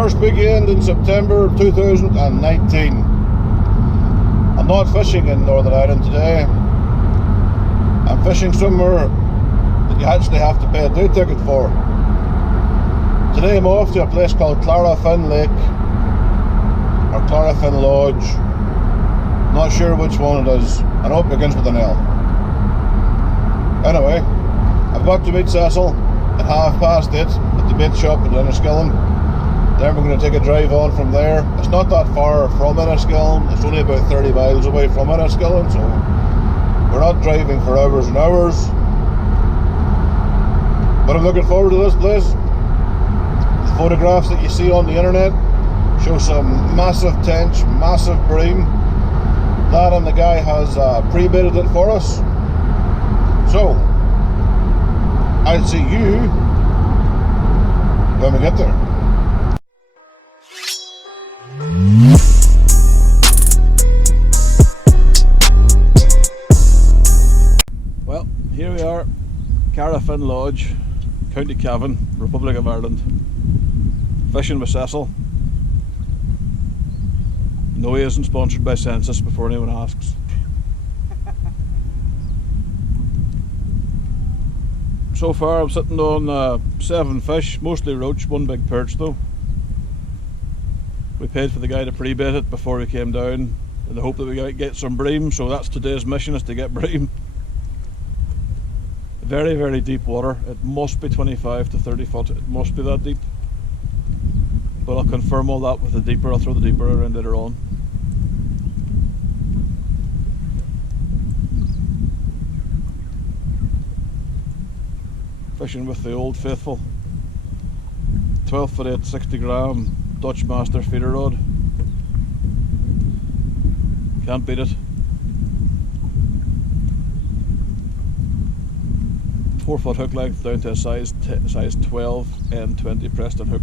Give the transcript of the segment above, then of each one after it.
First weekend in September 2019. I'm not fishing in Northern Ireland today. I'm fishing somewhere that you actually have to pay a day ticket for. Today I'm off to a place called Carafin Lake, or Carafin Lodge. Not sure which one it is. I know it begins with an L. Anyway, I've got to meet Cecil at 8:30 at the bait shop in Enniskillen. Then we're going to take a drive on from there. It's not that far from Enniskillen. It's only about 30 miles away from Enniskillen, so we're not driving for hours and hours. But I'm looking forward to this place. The photographs that you see on the internet show some massive tench, massive bream. That and the guy has pre-baited it for us. So, I'll see you when we get there. Well, here we are, Carafin Lodge, County Cavan, Republic of Ireland. Fishing with Cecil. No, he isn't sponsored by Census, before anyone asks. So far I'm sitting on 7 fish, mostly roach, 1 big perch though. We paid for the guy to pre-bait it before we came down in the hope that we might get some bream, so that's today's mission, is to get bream. Very, very deep water. It must be 25 to 30 foot, it must be that deep. But I'll confirm all that with the deeper. I'll throw the deeper around later on. Fishing with the old faithful 12'8", 60 gram Dutch Master feeder rod. Can't beat it. 4 foot hook length down to a size 12 N20 Preston hook.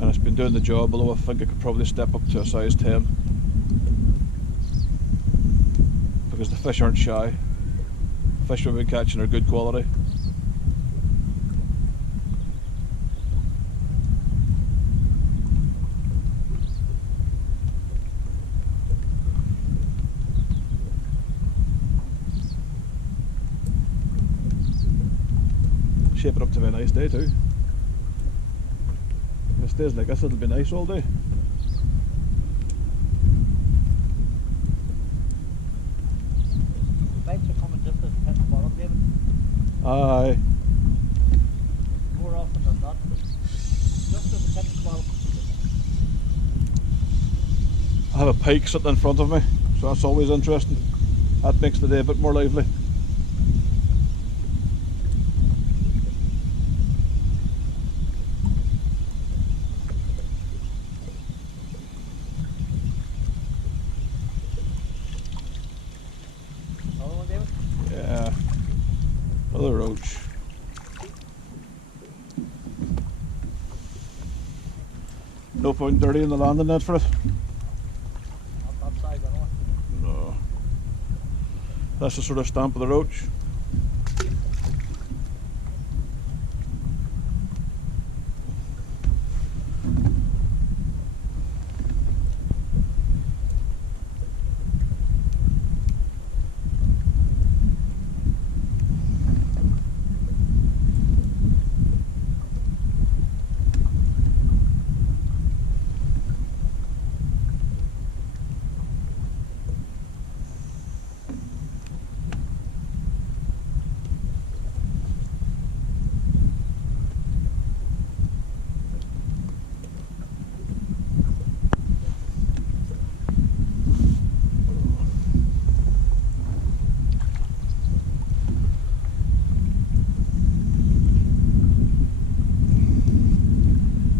And it's been doing the job, although I think I could probably step up to a size 10 because the fish aren't shy. Fish we've been catching are good quality. Shaping up to be a nice day too. If it stays like this, it'll be nice all day. The bites are coming just as it hits the bottom, David. Aye. More often than not, just as it hits the bottom. I have a pike sitting in front of me, so that's always interesting. That makes the day a bit more lively. Yeah, another roach. No point dirtying the landing net for it. Not that size anyway. No. That's the sort of stamp of the roach.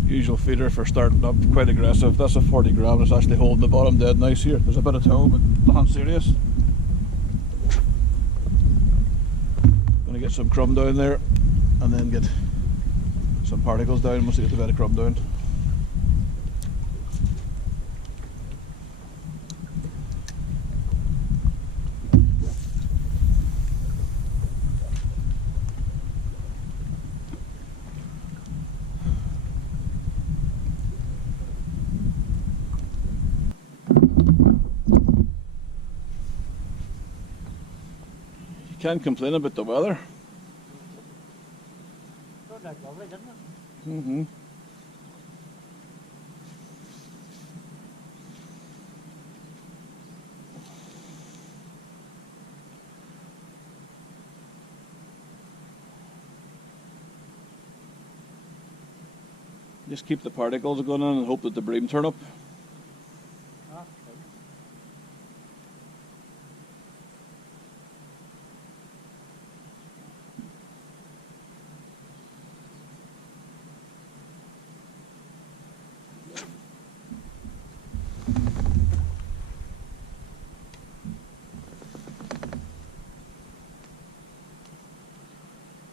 Usual feeder for starting up, quite aggressive. That's a 40 gram, it's actually holding the bottom dead nice here. There's a bit of tow, but nothing serious. Gonna get some crumb down there and then get some particles down once I get the bit of crumb down. Can't complain about the weather. Looked like lovely, didn't it? Mm-hmm. Just keep the particles going on and hope that the bream turn up. Ah, good.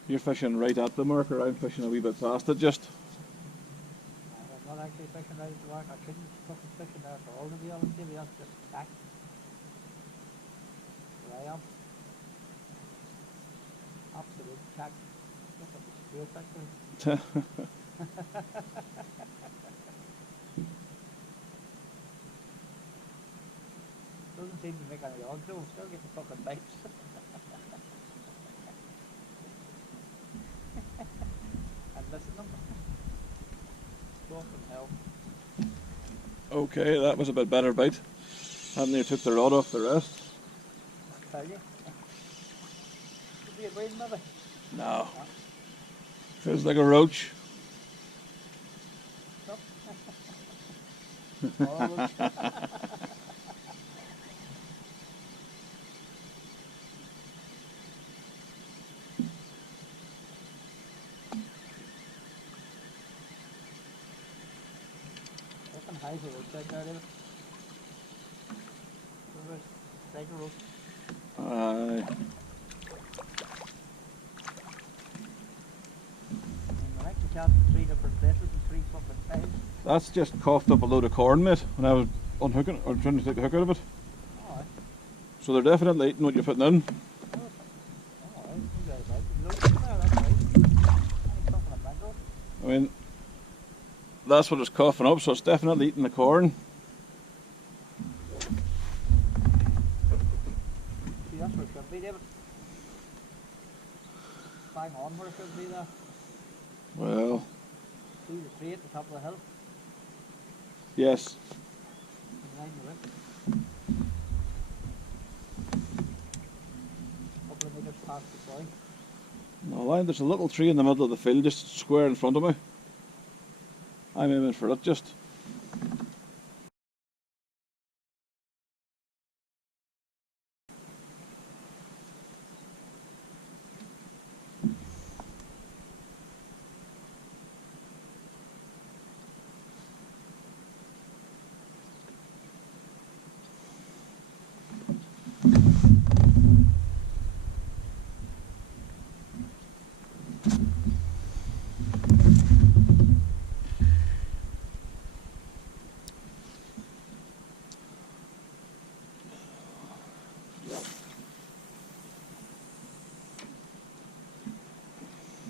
You're fishing right at the marker, I'm fishing a wee bit past it just. I'm not actually fishing right at the mark. I couldn't fucking fish in there for all to be honest with you. That's just back. Where I am. Absolute check. Look at the straight actually. Doesn't seem to make any odds though. I'm still getting fucking bites. I'm missing them. Fucking hell. Okay, that was a bit better bite. Hadn't they took the rod off the rest? I tell you. Could be a bream maybe. No. Feels like a roach. Nope. Oh, fucking high for roach out there, David. Like a roach. Aye. I actually cast 3 different places and 3 fucking times. That's just coughed up a load of corn, mate, when I was unhooking or trying to take the hook out of it. Alright. So they're definitely eating what you're putting in. Alright, you guys right. Loads in there, that's right. Any fucking mango. I mean, that's what it's coughing up, so it's definitely eating the corn. See, that's where it should be, David. Bang on where it should be there. Well, See the tree at the top of the hill. yes. In line with it. Couple of metres past the soil. No, there's a little tree in the middle of the field, just square in front of me. I'm aiming for it just.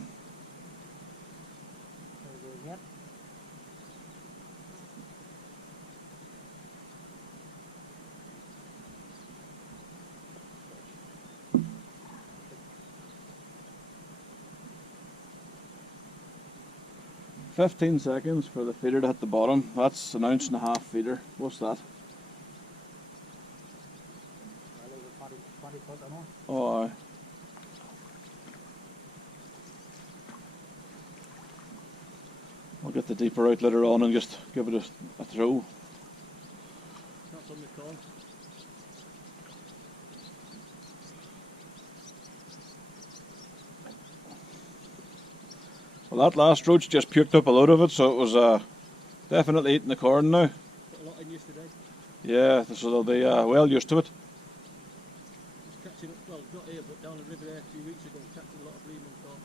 There we go again. "15 seconds for the feeder to hit the bottom. That's an 1.5 ounce feeder. What's that? Well, they were 20 foot, I know. Oh, aye. I'll get the deeper out later on and just give it a throw. That's on the call. Well, that last roach just puked up a load of it, so it was definitely eating the corn now. Put a lot in yesterday. Yeah, so they'll be well used to it. Was catching up, well, not here, but down the river there a few weeks ago, catching a lot of bream and corn.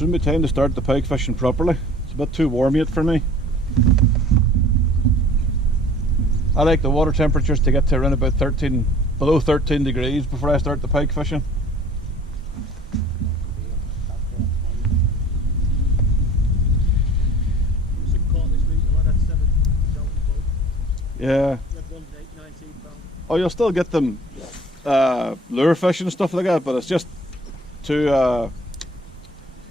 soon be time to start the pike fishing properly. It's a bit too warm yet for me. I like the water temperatures to get to around about below 13 degrees before I start the pike fishing. Yeah. Oh, you'll still get them lure fishing and stuff like that, but it's just too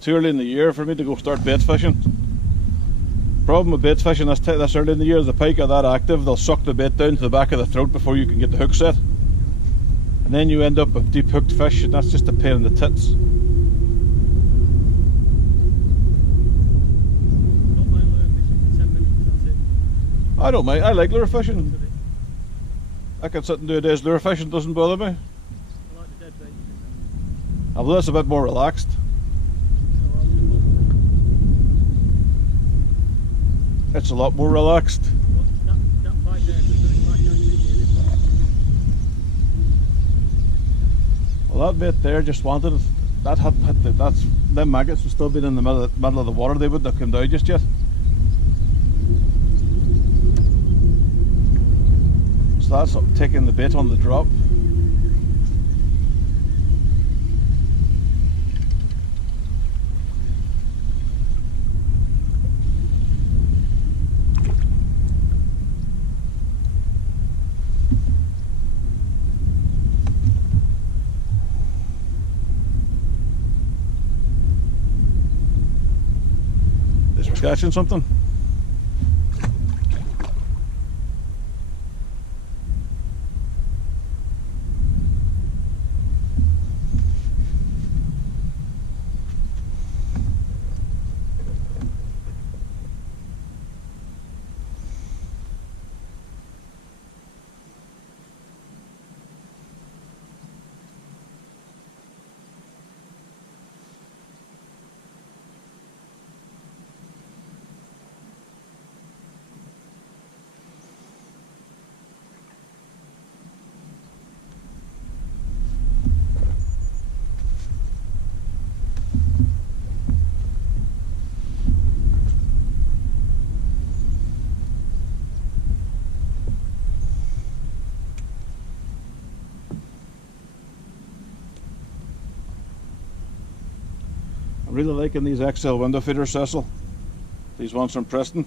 early in the year for me to go start bait fishing. Problem with bait fishing this early in the year is the pike are that active, they'll suck the bait down to the back of the throat before you can get the hook set. And then you end up with deep hooked fish, and that's just a pain in the tits. Don't mind lure fishing for 10 minutes, that's it. I don't mind, I like lure fishing. I can sit and do a day's lure fishing, doesn't bother me. I like the dead bait. Although it's a bit more relaxed. It's a lot more relaxed. That pike there is the first pike I've seen here. Well, that bait there just wanted it. That had hit them maggots would still been in the middle of the water. They wouldn't have come down just yet. So that's taking the bait on the drop. Catching something. I'm really liking these XL window feeders, Cecil. These ones from Preston. Is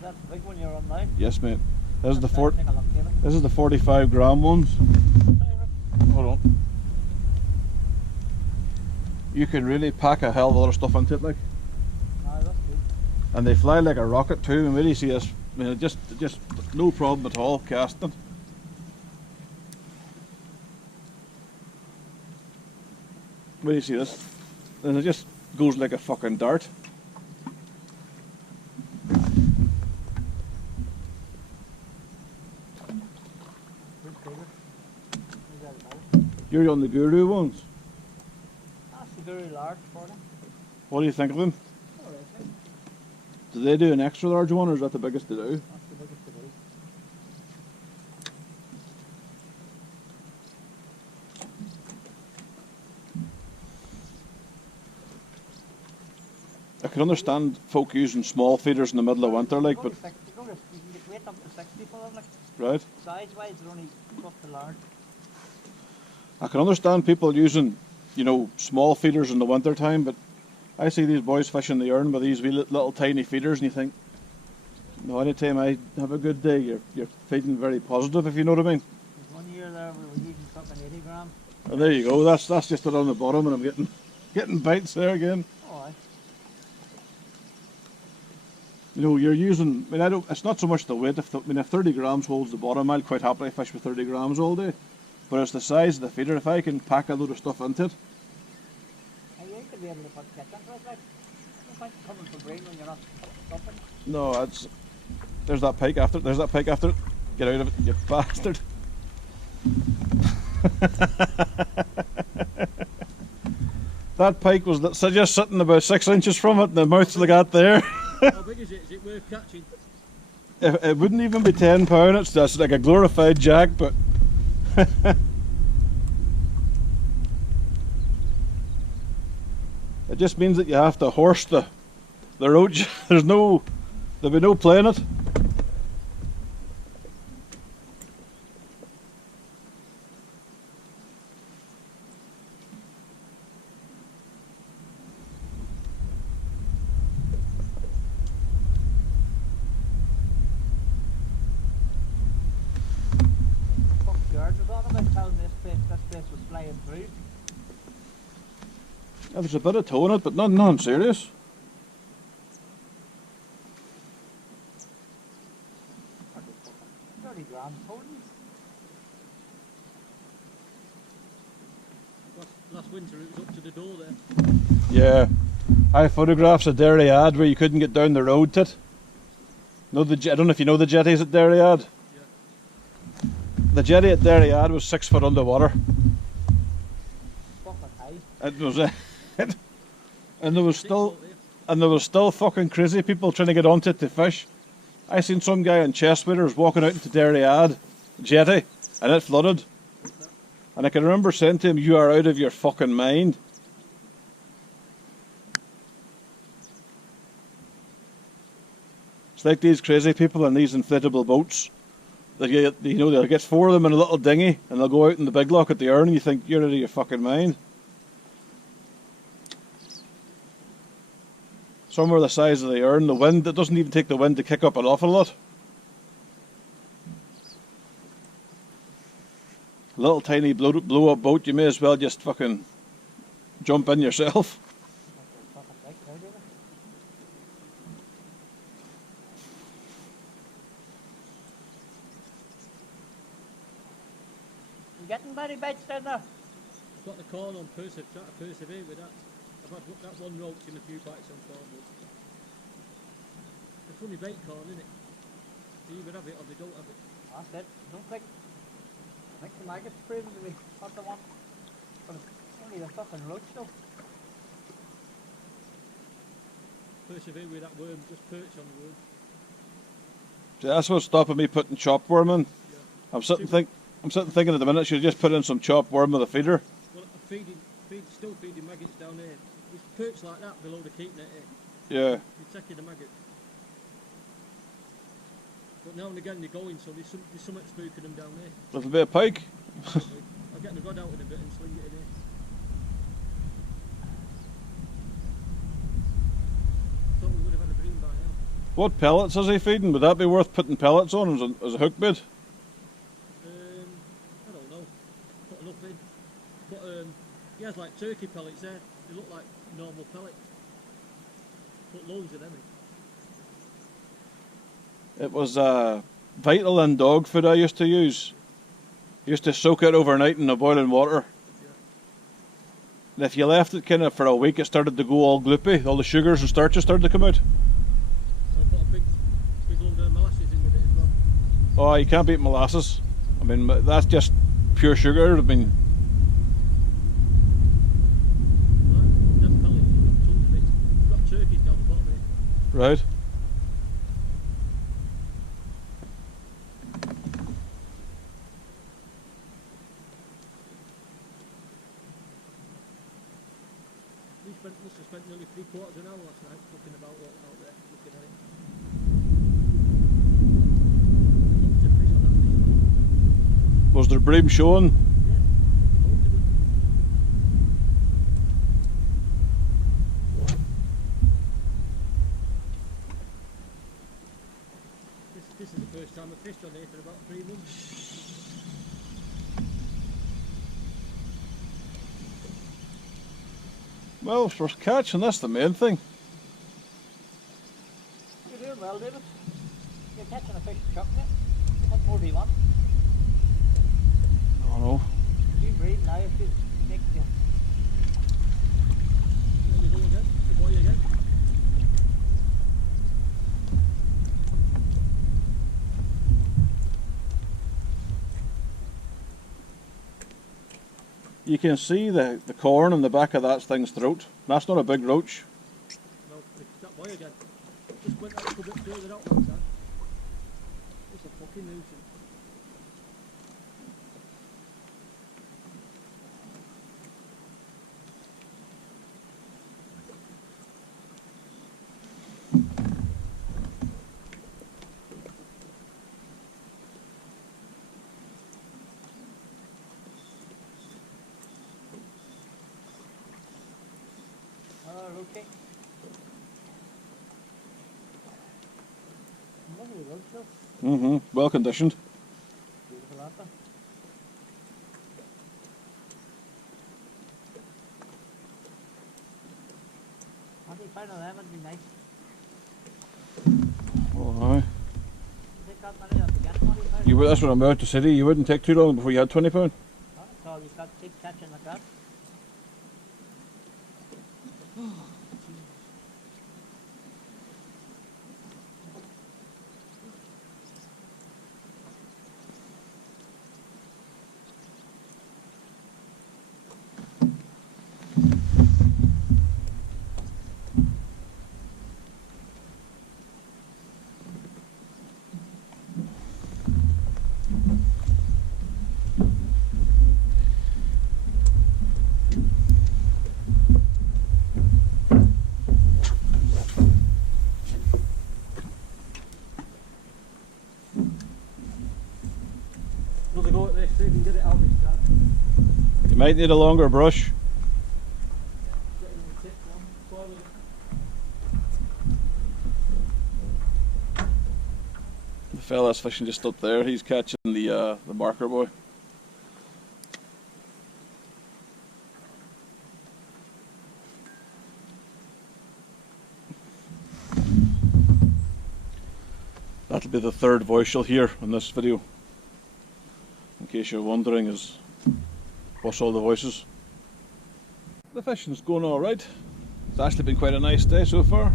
that the big one you're on now? Yes, mate. This is the Take a look, Caleb. This is the 45 gram ones. Hold on. You can really pack a hell of a lot of stuff into it, like. Aye, that's good. And they fly like a rocket too. And really see this. I mean, just no problem at all casting it. Where do you see this? And it just goes like a fucking dart. Good figure. Is that about? You're on the Guru ones. That's the very large for them. What do you think of them? Alright, right. Do they do an extra large one, or is that the biggest they do? That's the biggest to do. I can understand folk using small feeders in the middle of winter, like, but 60, you can get weight up to 60 for them, like. right. Size-wise, they're only up to large. I can understand people using, you know, small feeders in the winter time, but I see these boys fishing the Earn with these wee little tiny feeders, and you think, no, anytime I have a good day, you're feeding very positive, if you know what I mean. There's 1 year there we were using fucking 80 gram. Oh, there you go. That's just it on the bottom, and I'm getting bites there again. Oh, aye. You know, you're using. I mean, it's not so much the weight. If 30 grams holds the bottom, I'll quite happily fish with 30 grams all day. But it's the size of the feeder. If I can pack a load of stuff into it. Hey, you could be able to put catch into it, like. No point coming from Bream when you're not dumping. No, there's that pike after it. There's that pike after it. Get out of it, you bastard. That pike was just sitting about 6 inches from it, and the mouth's like that there. How big is it? Is it worth catching? It wouldn't even be 10 pound. It's just like a glorified jack, but. It just means that you have to horse the roach. There'll be no playing it. Fuck yards was on about telling this place was flying through. Yeah, there's a bit of toe in it, but nothing serious. $30 grand total. Last winter it was up to the door there. Yeah. I have photographs of Derry Ad where you couldn't get down the road to it. I don't know if you know the jetties at Derry Ad. Yeah. The jetty at Derry Ad was 6 foot underwater. Fucking high. It was and there was still fucking crazy people trying to get onto it to fish. I seen some guy on chest waders walking out into Derry Ad jetty and it flooded. And I can remember saying to him, "You are out of your fucking mind." It's like these crazy people in these inflatable boats. They'll get 4 of them in a little dinghy and they'll go out in the big lock at the Earn and you think you're out of your fucking mind. Some are the size of the Earn. The wind, it doesn't even take the wind to kick up an awful lot. A little tiny blow up boat, you may as well just fucking jump in yourself. Fucking big, right, isn't it? You getting many bites down there? I've got the corn on trying to persevere with that. I've had that one roach and a few bites on corn. It's a funny bait corn, isn't it? They either have it or they don't have it. That's it. Don't think. I think the maggots proving to be what they want. But it's only the fucking roach though. Persevere with that worm, just perch on the worm. See, that's what's stopping me putting chopped worm in. Yeah. I'm sitting thinking at the minute, should I just put in some chopped worm with a feeder? Well, I'm still feeding maggots down there. It's perched like that below the keep net here. Yeah. You're taking the maggot. But now and again they're going, so there's something spooking them down there. Little bit of pike. I'll get the rod out in a bit and sling it in here. Thought we would have had a bream by now. What pellets is he feeding? Would that be worth putting pellets on as a hook bait? I don't know. Put enough in. But he has like turkey pellets there. They look like normal pellets. Put loads of them in. It was vital in dog food I used to use. Used to soak it overnight in the boiling water. Yeah. And if you left it kind of for a week, it started to go all gloopy. All the sugars and starches started to come out. I'll put a big load of molasses in with it as well. Oh, you can't beat molasses. I mean, that's just pure sugar. I mean, Well, them pellets, you've got tons of it. You've got turkeys down the bottom here. right. Must have spent nearly 3/4 of an hour last night looking about out there, looking at it. Loads of fish on that fish. Was there bream showing? Yeah, loads of them. This is the first time I've fished on here for about 3 months. Well, for catching, that's the main thing. You're doing well, David. You're catching a fish and chucking it. What more do you want? Oh no. You breathe now if you make you. There we go again, the boy again. You can see the corn in the back of that thing's throat. That's not a big roach. No, it's that boy again. Just went out a little bit further out that time. It's a fucking nuisance. Okay. Lovely road, so Well conditioned. beautiful after. I think 5 of them would be nice. Oh, aye. You think that money on the gas money? That's what I'm about to say to you. You wouldn't take too long before you had £20. So you've got to keep catching like that. Another go at this, see if we can get it out this time. You might need a longer brush. Getting the tip down, slowly. The fella's fishing just up there. He's catching the marker boy. That'll be the third voice you'll hear in this video. In case you're wondering, is what's all the voices? The fishing's going alright. It's actually been quite a nice day so far.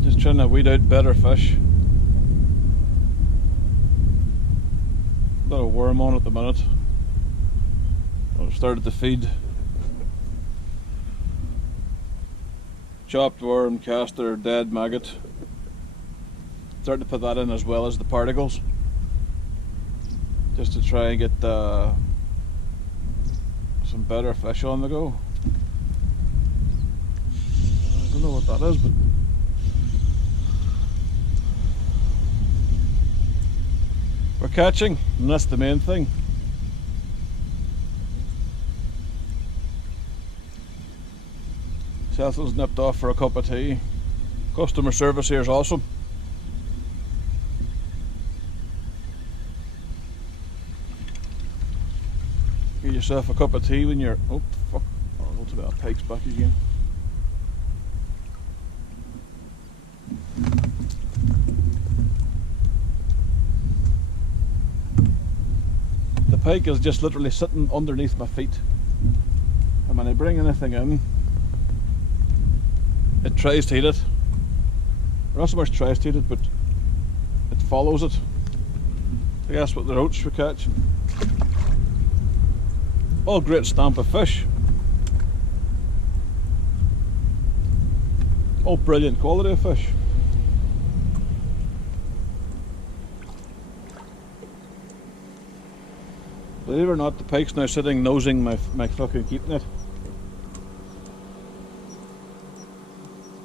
Just trying to weed out better fish. Got a worm on at the minute. I've started to feed chopped worm, caster, dead maggot. Starting to put that in as well as the particles, just to try and get some better fish on the go. I don't know what that is, but we're catching, and that's the main thing. Cecil's nipped off for a cup of tea. Customer service here is awesome. Get yourself a cup of tea when you're... Oh, fuck. Oh, lots of our Pike's back again. The pike is just literally sitting underneath my feet. And when I bring anything in, it tries to eat it. Or not so much tries to eat it, but it follows it. I guess what the roach we're catching. All great stamp of fish. All brilliant quality of fish. Believe it or not, the pike's now sitting nosing my fucking keep net.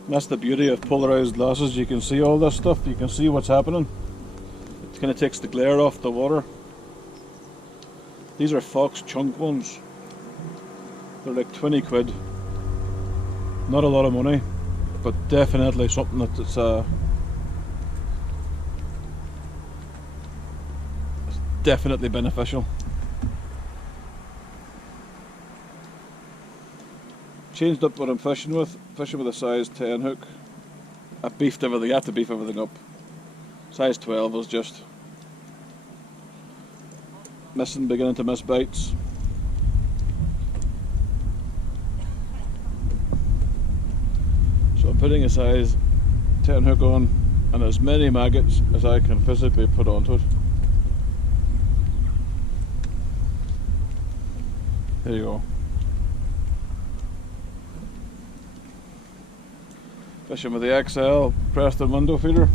That's the beauty of polarized glasses. You can see all this stuff, you can see what's happening. It kind of takes the glare off the water. These are Fox chunk ones. They're like 20 quid. Not a lot of money, but definitely something that's it's definitely beneficial. Changed up what I'm fishing with a size 10 hook. I beefed everything, I had to beef everything up. Size 12 was just beginning to miss bites. So I'm putting a size 10 hook on and as many maggots as I can physically put onto it. There you go. Fishing with the XL Preston window feeder.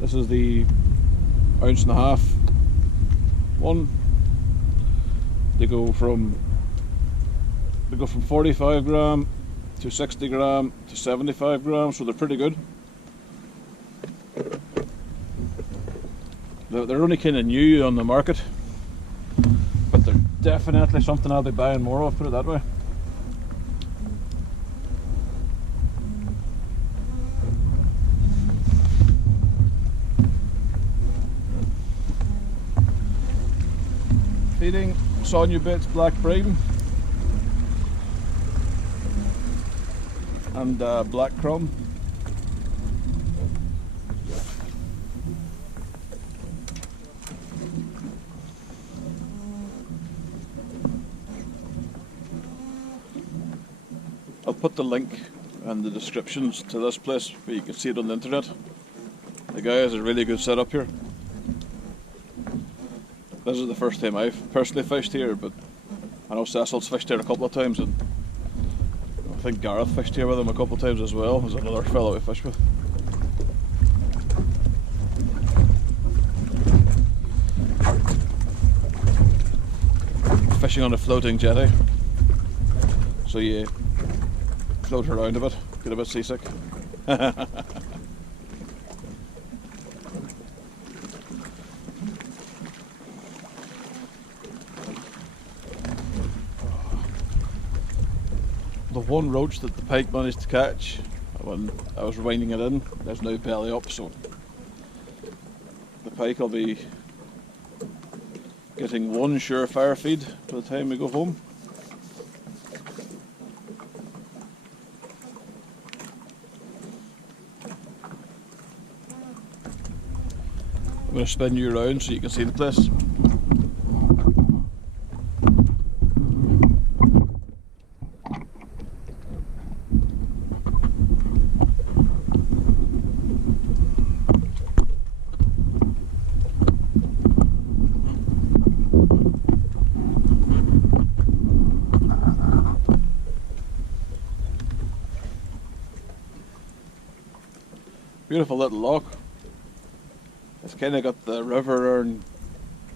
This is the 1.5 ounce one. They go from 45 gram to 60 gram to 75 grams, so they're pretty good. They're only kind of new on the market, but definitely something I'll be buying more of, put it that way. Feeding Sonubaits black Bream and black crumb. I'll put the link and the descriptions to this place where you can see it on the internet. The guy has a really good setup here. This is the first time I've personally fished here, but I know Cecil's fished here a couple of times, and I think Gareth fished here with him a couple of times as well. There's another fellow we fished with. Fishing on a floating jetty, so you float around a bit, get a bit seasick. The one roach that the pike managed to catch when I was winding it in, there's now belly up, so the pike will be getting one surefire feed by the time we go home. I'm going to spin you around so you can see the place. Beautiful little loch. It's kind of got the river urn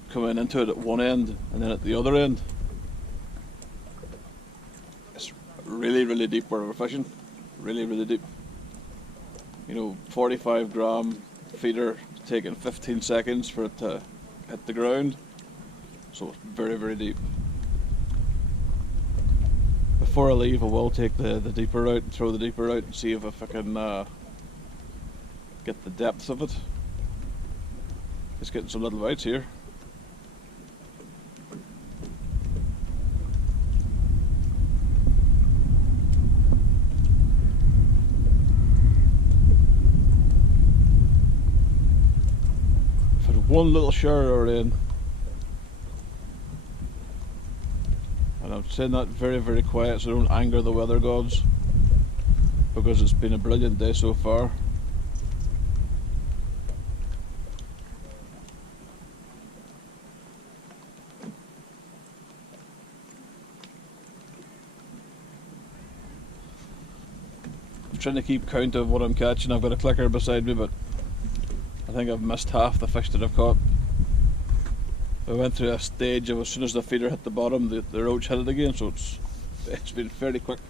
coming into it at one end and then at the other end. It's really deep where we're fishing. Really deep. You know, 45 gram feeder taking 15 seconds for it to hit the ground. So it's very deep. Before I leave, I will take the deeper out and throw the deeper out and see if I can get the depth of it. Just getting some little bites here. I've had one little shower of rain, and I'm saying that very quiet so I don't anger the weather gods, because it's been a brilliant day so far. Trying to keep count of what I'm catching. I've got a clicker beside me, but I think I've missed half the fish that I've caught. I went through a stage of as soon as the feeder hit the bottom, the roach hit it again, so it's been fairly quick.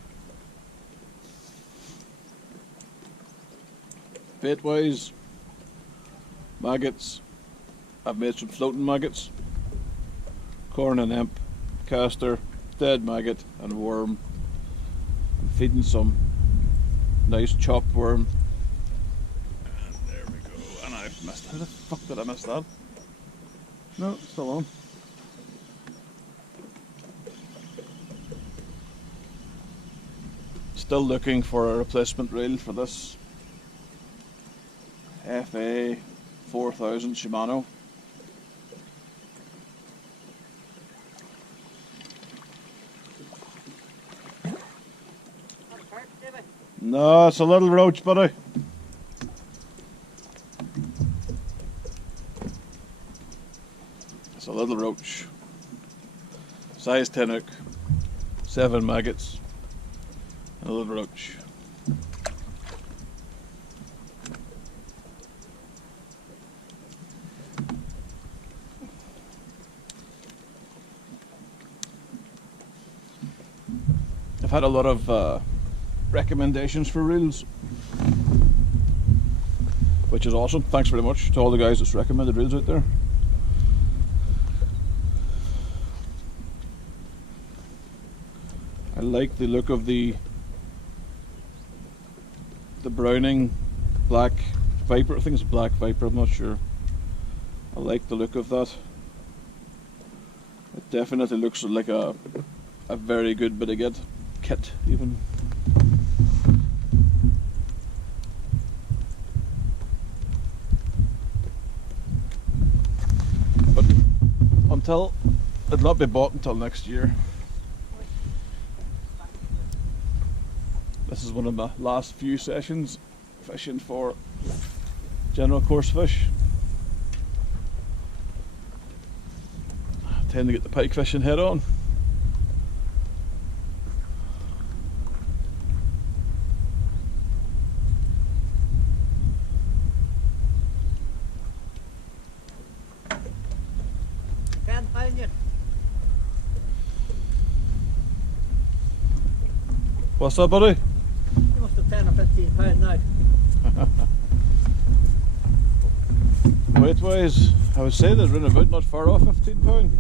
Bait wise, maggots. I've made some floating maggots, corn and hemp, castor, dead maggot and worm. I'm feeding some nice chopped worm. And there we go. And I've missed. How the fuck did I miss that? No, it's still on. Still looking for a replacement reel for this FA 4000 Shimano. No, it's a little roach, buddy. It's a little roach. Size 10 hook, 7 maggots, and a little roach. I've had a lot of recommendations for reels, which is awesome. Thanks very much to all the guys that's recommended reels out there. like the look of the browning black viper. I think it's black viper, I'm not sure. I like the look of that. It definitely looks like a very good bit of kit even. But it'll not be bought until next year. This is one of my last few sessions fishing for general course fish. I tend to get the pike fishing head on. What's up, buddy? You must have 10 or 15 pound now. Weight wise, I would say they're round about not far off 15 pound.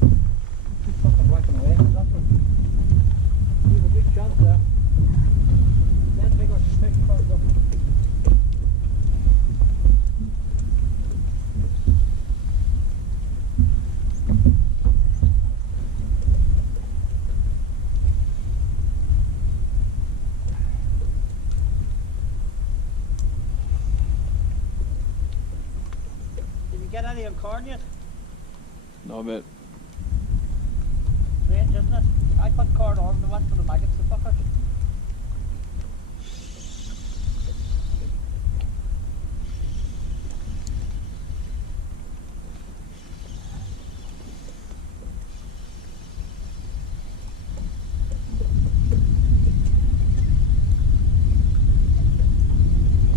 Keep fucking whacking away, that's what. You have a good chance there. Then bigger fish comes up. Get any of corn yet? No, mate. Range, isn't it? I put corn on the one for the maggots, the fuckers.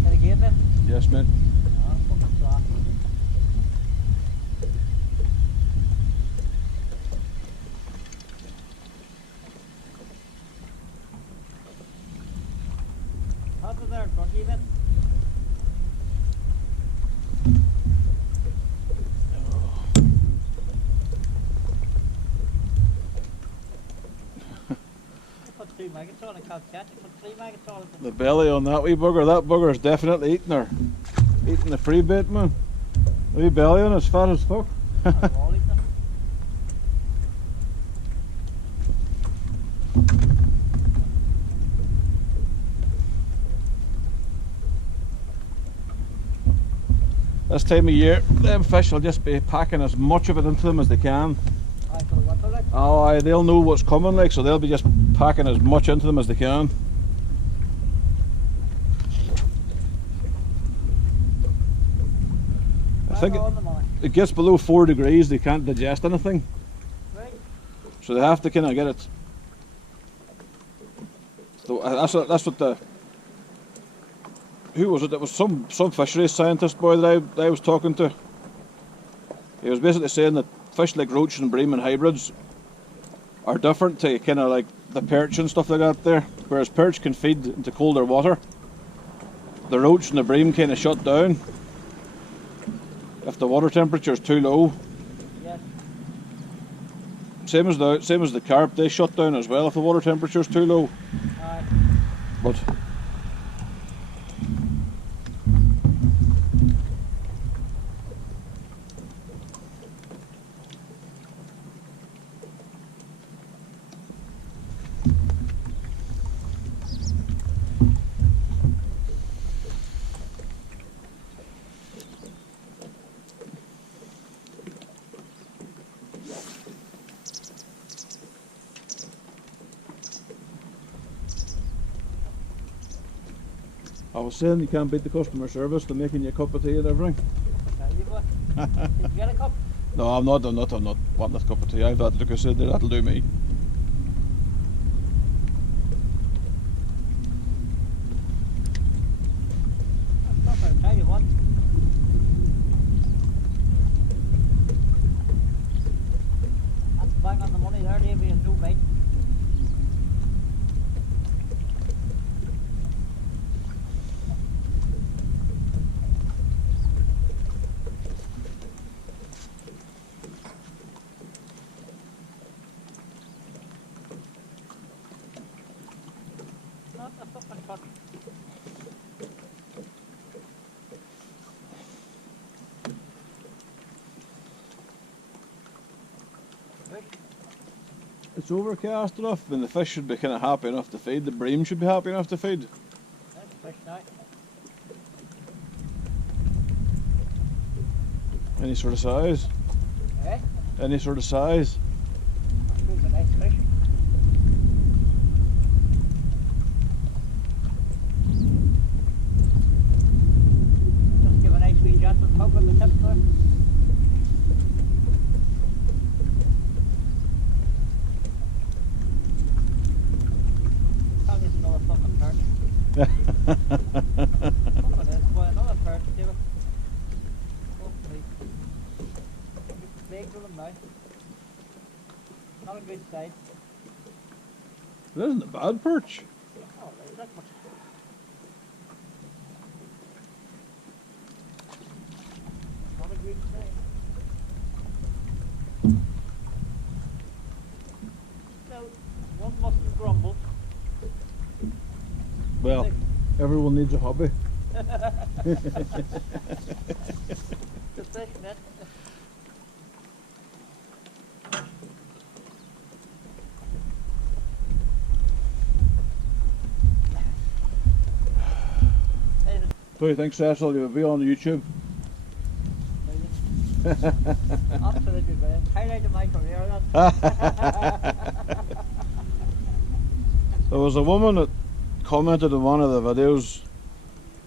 Any game then? Yes, mate. There in front of you then. I put 2 maggots on, I can't catch it. Put 3 maggots on. The belly on that wee bugger, that bugger's definitely eating the free bait, man. The wee belly on it's fat as fuck. All eating it. This time of year, them fish will just be packing as much of it into them as they can. Aye, for the winter like. Oh, aye, they'll know what's coming, like, so they'll be just packing as much into them as they can. I think it gets below 4 degrees, they can't digest anything. Right. So they have to kind of get it. So that's what the... Who was it? It was some fisheries scientist boy that I was talking to. He was basically saying that fish like roach and bream and hybrids are different to kind of like the perch and stuff like that there. Whereas perch can feed into colder water, the roach and the bream kind of shut down if the water temperature is too low. Yes. Same as the carp, they shut down as well if the water temperature is too low. Aye. But I was saying you can't beat the customer service. They're making you a cup of tea and everything. Did you get a cup? No, I'm not wanting this cup of tea. I've had, like I said, that'll do me. I'll tell you what. That's bang on the money there, Davey, and no bait. cut. It's overcast enough, and the fish should be kind of happy enough to feed. The bream should be happy enough to feed. That's fish now. Any sort of size? Eh? Any sort of size? Those are nice fish. Just give a nice wee gentle tug on the tip there. Tell me it's another fucking perch. Fucking is, boy, another perch, David. Hopefully. Big for them now. Not a good size. It isn't a bad perch. Oh, right, that much. Not a good size. No, one mustn't grumble. Well, everyone needs a hobby. The fish net. So you think, Cecil, you'll be on YouTube? Absolutely brilliant. Highlight of my career, that. There was a woman that commented on one of the videos,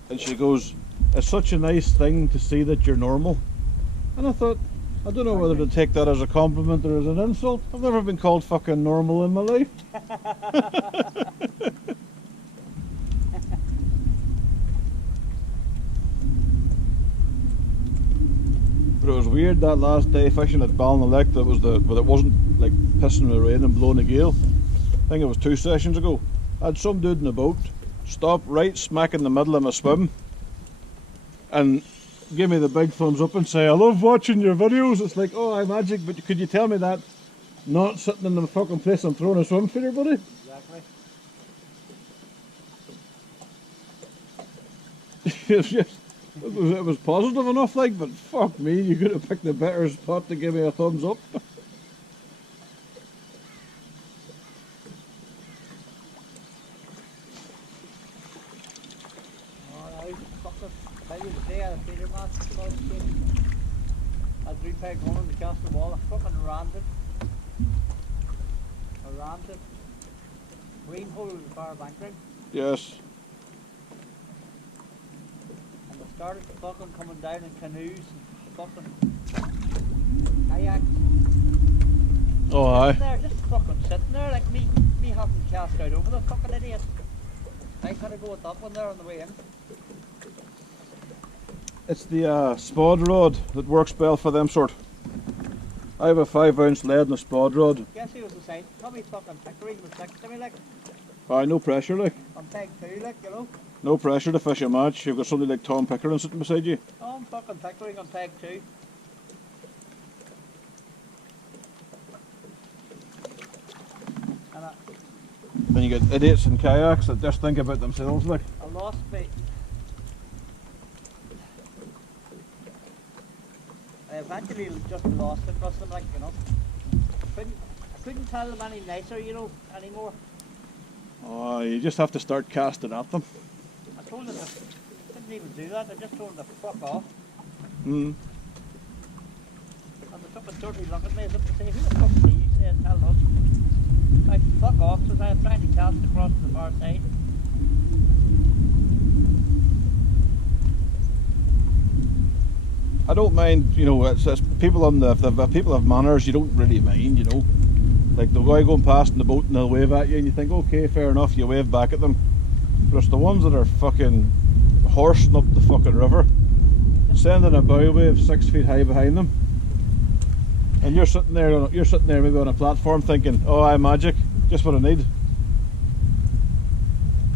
and she goes, "It's such a nice thing to see that you're normal." And I thought, I don't know whether to take that as a compliment or as an insult. I've never been called fucking normal in my life. But it was weird that last day fishing at Ballinalek that was but it wasn't like pissing with rain and blowing a gale. I think it was 2 sessions ago. I had some dude in a boat stop right smack in the middle of my swim and give me the big thumbs up and say, "I love watching your videos." It's like, oh, I'm magic, but could you tell me that not sitting in the fucking place I'm throwing a swim feeder, buddy? Exactly. It was positive enough, like, but fuck me, you could have picked the better spot to give me a thumbs up. Alright, fucking tell you the day I had a feeder mask close to it. I had 3 peg one on the cast the wall. I fucking rammed it. I rammed it. Green hole with the far bank ring. Yes. And they started fucking coming down in canoes and fucking kayaks. Oh, aye. They're just fucking sitting there like me having cast out over the fucking idiot. I gotta go with that one there on the way in. It's the spod rod that works well for them sort. I have a 5-ounce lead and a spod rod. Guess who was the same? Tommy fucking Pickering was next to me like, Aye, no pressure, like. on peg 2 like, you know. No pressure to fish a match. You've got somebody like Tom Pickering sitting beside you. Oh, I'm fucking Pickering on peg 2. And And you get idiots in kayaks that just think about themselves, like. I lost me. I eventually just lost it because I'm like, you know. I couldn't tell them any nicer, you know, anymore. Oh, you just have to start casting at them. I told them I didn't even do that, I just told them to fuck off. Mm. And they took a dirty look at me as if to say, who the fuck are you saying tell us? I fuck off because I was trying to cast across the far side. I don't mind, you know, it's people on the, if people have manners, you don't really mind, you know. Like the guy going past in the boat and they'll wave at you and you think, okay, fair enough, you wave back at them. But it's the ones that are fucking horsing up the fucking river, sending a bow wave 6 feet high behind them. And you're sitting there maybe on a platform thinking, oh, I'm magic, just what I need.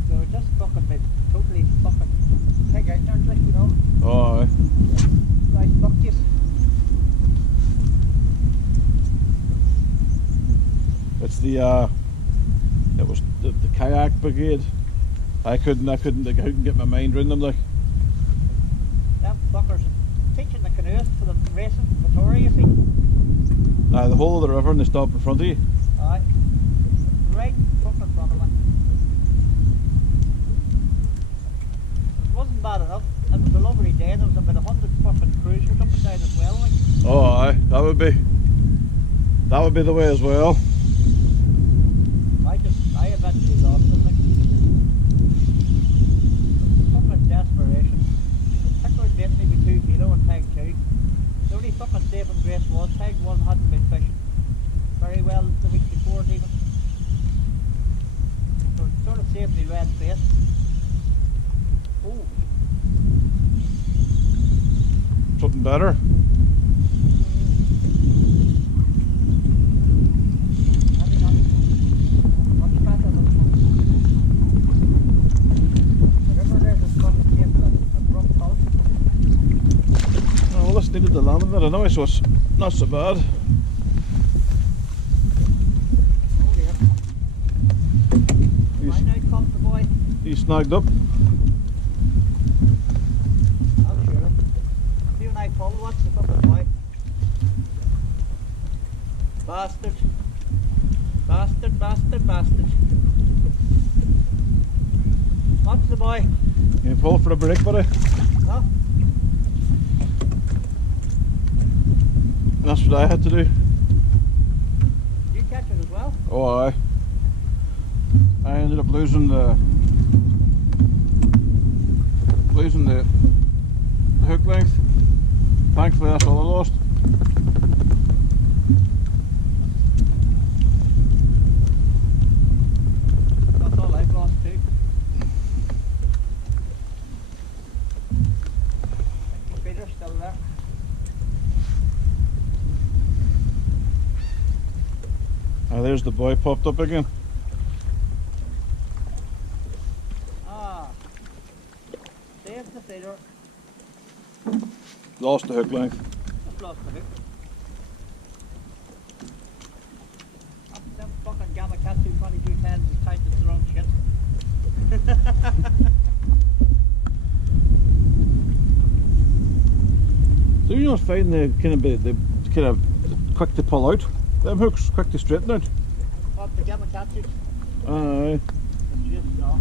So it just fucking been totally fucking pig out there, like, you know. Oh, aye. Right, fuck you. It's the it was the kayak brigade. I couldn't get my mind around them like. Them fuckers teaching the canoes for the racing for the Tory, you see. The whole of the river and they stop in front of you. Aye. Right fucking in front of me. It wasn't bad enough. It was a lovely day. There was about 100 fucking cruisers up and down as well. Like. Oh aye, that would be the way as well. I eventually lost it. Like. Fucking desperation. Pickler bait maybe 2 kilo and tag 2. The only fucking saving grace was tag 1 hadn't been fishing very well the week before it even. So it sort of saved me red face. Oh. Something better. Maybe not much better, but the river there is fucking taking a abrupt halt. Oh, well, this needed the landing there anyway, so it's not so bad. Oh dear. Mine out comes the boy. He's snagged up. I'm sure. You and I pull, what's the fucking boy? Bastard. Bastard, bastard, bastard. What's the boy? You pull for a break, buddy. Huh? That's what I had to do. Did you catch it as well? Oh aye. I ended up losing the hook length. Thankfully that's all I lost. That's all I've lost too. The feeder's still there. There's the boy popped up again. Ah. There's the feeder. Lost the hook length. Just lost the hook. Them fucking gamma cat 222 10s is tight as the wrong shit. So you not find the kind of quick to pull out? Them hooks quick to straighten out. What, the gamma cat 2? Aye. It's just not.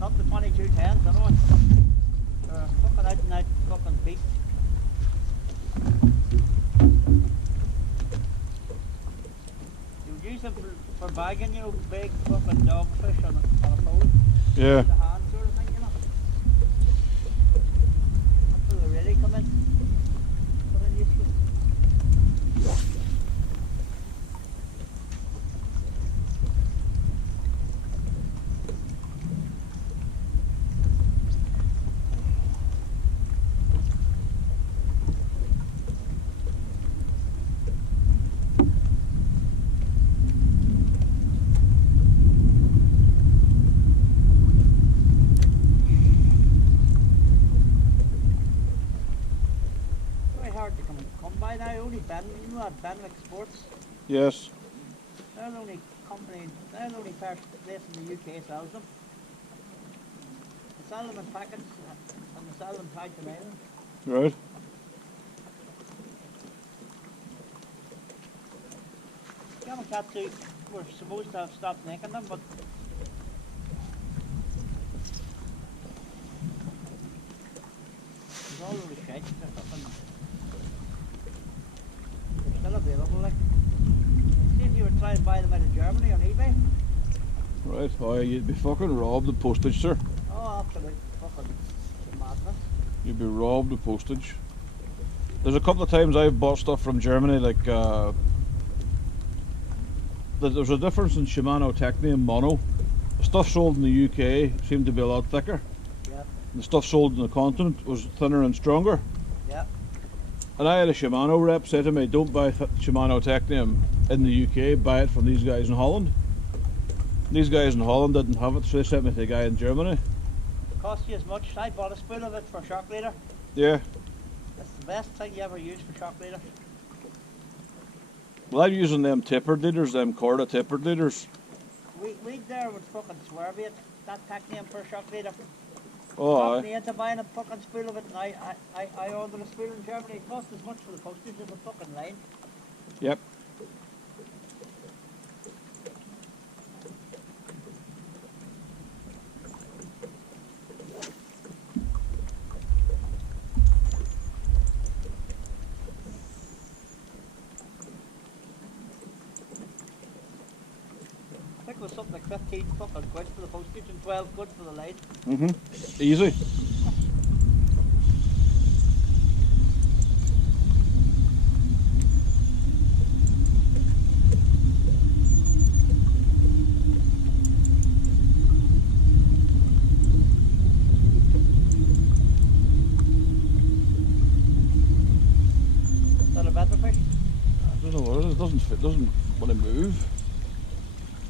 Not the 22 10s, I know it. They're fucking out and out fucking beast. You would use them for bagging, you know, big fucking dogfish on a pole. Yeah. The hand sort of thing, you know. That's where they really come in. Come in useful. Hard to come by now. Only Ben, you know that Benwick Sports. Yes. They're the only company, they're the only place in the UK sells them. They sell them in packets and they sell them tied to nylon. Right. Gamma Cat 2 were supposed to have stopped making them, but it's all over shite. They're fucking still available, like. See if you would try and buy them out of Germany on eBay. Right. Oh, you'd be fucking robbed of postage, sir. Oh, absolute fucking madness. You'd be robbed of postage. There's a couple of times I've bought stuff from Germany, like there's a difference in Shimano Techni and Mono. The stuff sold in the UK seemed to be a lot thicker. Yep. The stuff sold in the continent was thinner and stronger. Yep. And I had a Shimano rep say to me, don't buy Shimano Technium in the UK, buy it from these guys in Holland. These guys in Holland didn't have it, so they sent me to the guy in Germany. Cost you as much. I bought a spool of it for shock leader. Yeah. It's the best thing you ever use for shock leader. Well, I'm using them tapered leaders, them Corda tapered leaders. We there would fucking swear bait. That pack name for a shock leader. Oh, Got aye. me into buying a fucking spool of it, and I ordered a spool in Germany. It cost as much for the postage as a fucking line. Yep. I think it was something like 15 fucking quid for the postage and 12 quid for the line. Easy. Is that a better fish? I don't know what it is. It doesn't fit. Doesn't want to move.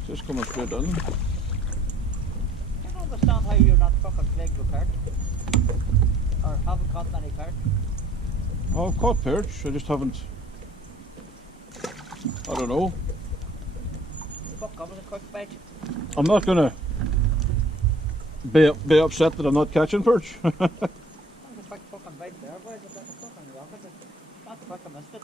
Just coming straight in. I don't understand how you're not fucking playing with perch. Or haven't caught many perch. Oh, I've caught perch. I just haven't. I don't know. Fuck, I was a quick bite. I'm not gonna be upset that I'm not catching perch. That was a quick fucking bite there, boys. It's like a fucking rocket. Not quick, I missed it.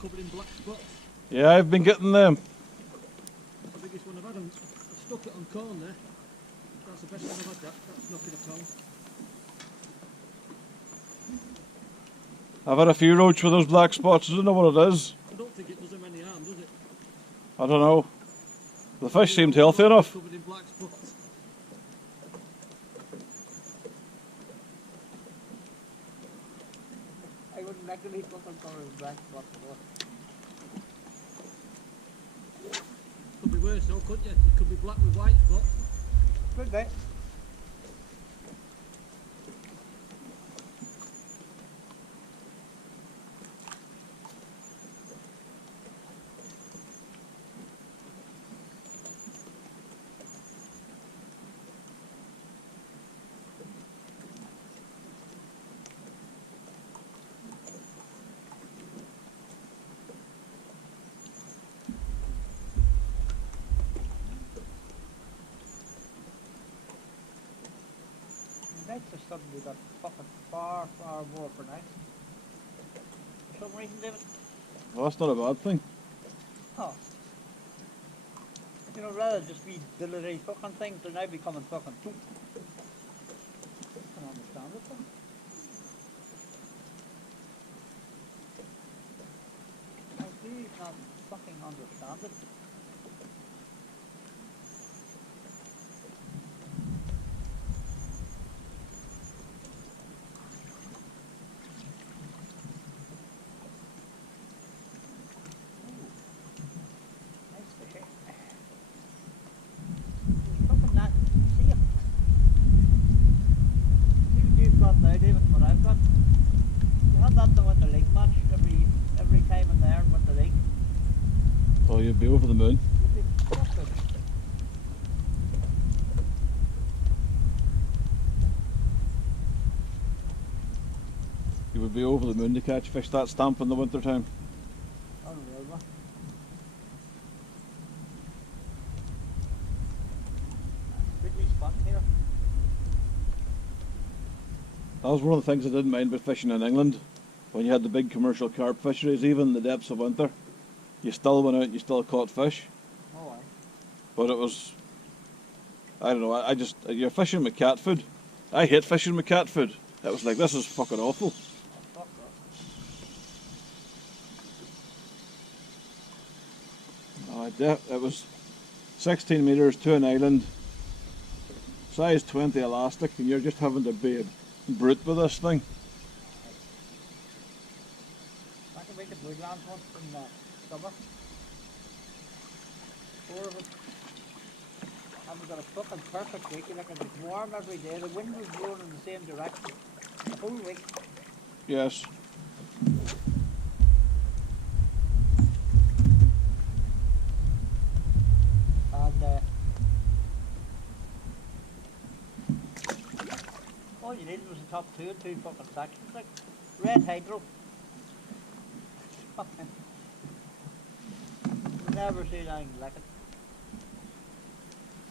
Covered in black spots. Yeah, I've been getting them. The biggest one I've had. I stuck it on corn there. That's the best one I've had. That's knocking a corn. I've had a few roach with those black spots. I don't know what it is. I don't think it does him any harm, does it? I don't know. The fish seemed healthy enough. Covered in black spots. I wouldn't reckon he's fucking covered in black spots. Could be worse though, couldn't you? It could be black with white spots. Good day. Nights have suddenly got fucking far more pronounced. For some reason, David. Well, that's not a bad thing. Oh. You know, rather just be delivery fucking things, they're now becoming fucking two. I can understand it. I do not fucking understand it. Now, David, what I've got, you had that the winter league match every time in there with the league. Oh, you'd be over the moon. You'd be fucking. You would be over the moon to catch fish that stamp in the winter time. Unreal, man. Good wee spot here. That was one of the things I didn't mind about fishing in England. When you had the big commercial carp fisheries, even in the depths of winter, you still went out and you still caught fish. Oh, aye. But it was, I don't know, I just, you're fishing with cat food. I hate fishing with cat food. It was like, this is fucking awful. Oh, It was 16 metres to an island, size 20 elastic, and you're just having to be a brute with this thing. I can make the woodland hunt in summer. 4 of us. And we got a fucking perfect week. Like it was warm every day. The wind was blowing in the same direction the whole week. Yes. And all you needed was the top 2 and 2 fucking sections. Like red hydro. Never seen anything like it.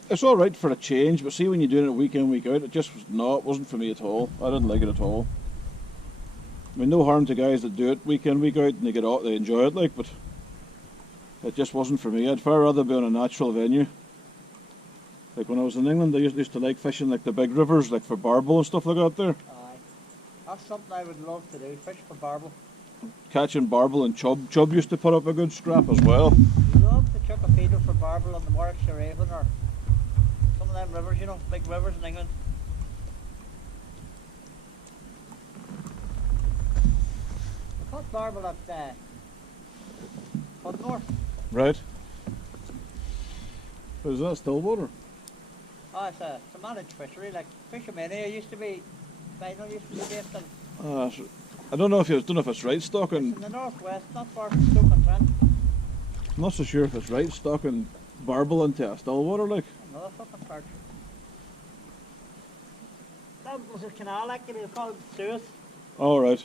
It's alright for a change, but see when you're doing it week in, week out, it just was it wasn't for me at all. I didn't like it at all. I mean, no harm to guys that do it week in, week out, and they enjoy it, like, but it just wasn't for me. I'd far rather be on a natural venue. Like when I was in England, I used to like fishing like the big rivers, like for barbel and stuff like that there. Aye. That's something I would love to do, fish for barbel. Catching barbel and chub. Chub used to put up a good scrap as well. Love to chuck a feeder for barbel on the Warwickshire Avon or some of them rivers, you know, big rivers in England. I caught barbel at Cudmore. Right. Is that still water? Oh, it's a managed fishery, like fishermen here used to be, Final used to be based in. I don't know if it's right stocking. It's in the northwest, not far from Stoke-on-Trent. I'm not so sure if it's right stocking barbel into a still water, like. Another fucking perch. That was a canal, actually, it's called Suez. All right.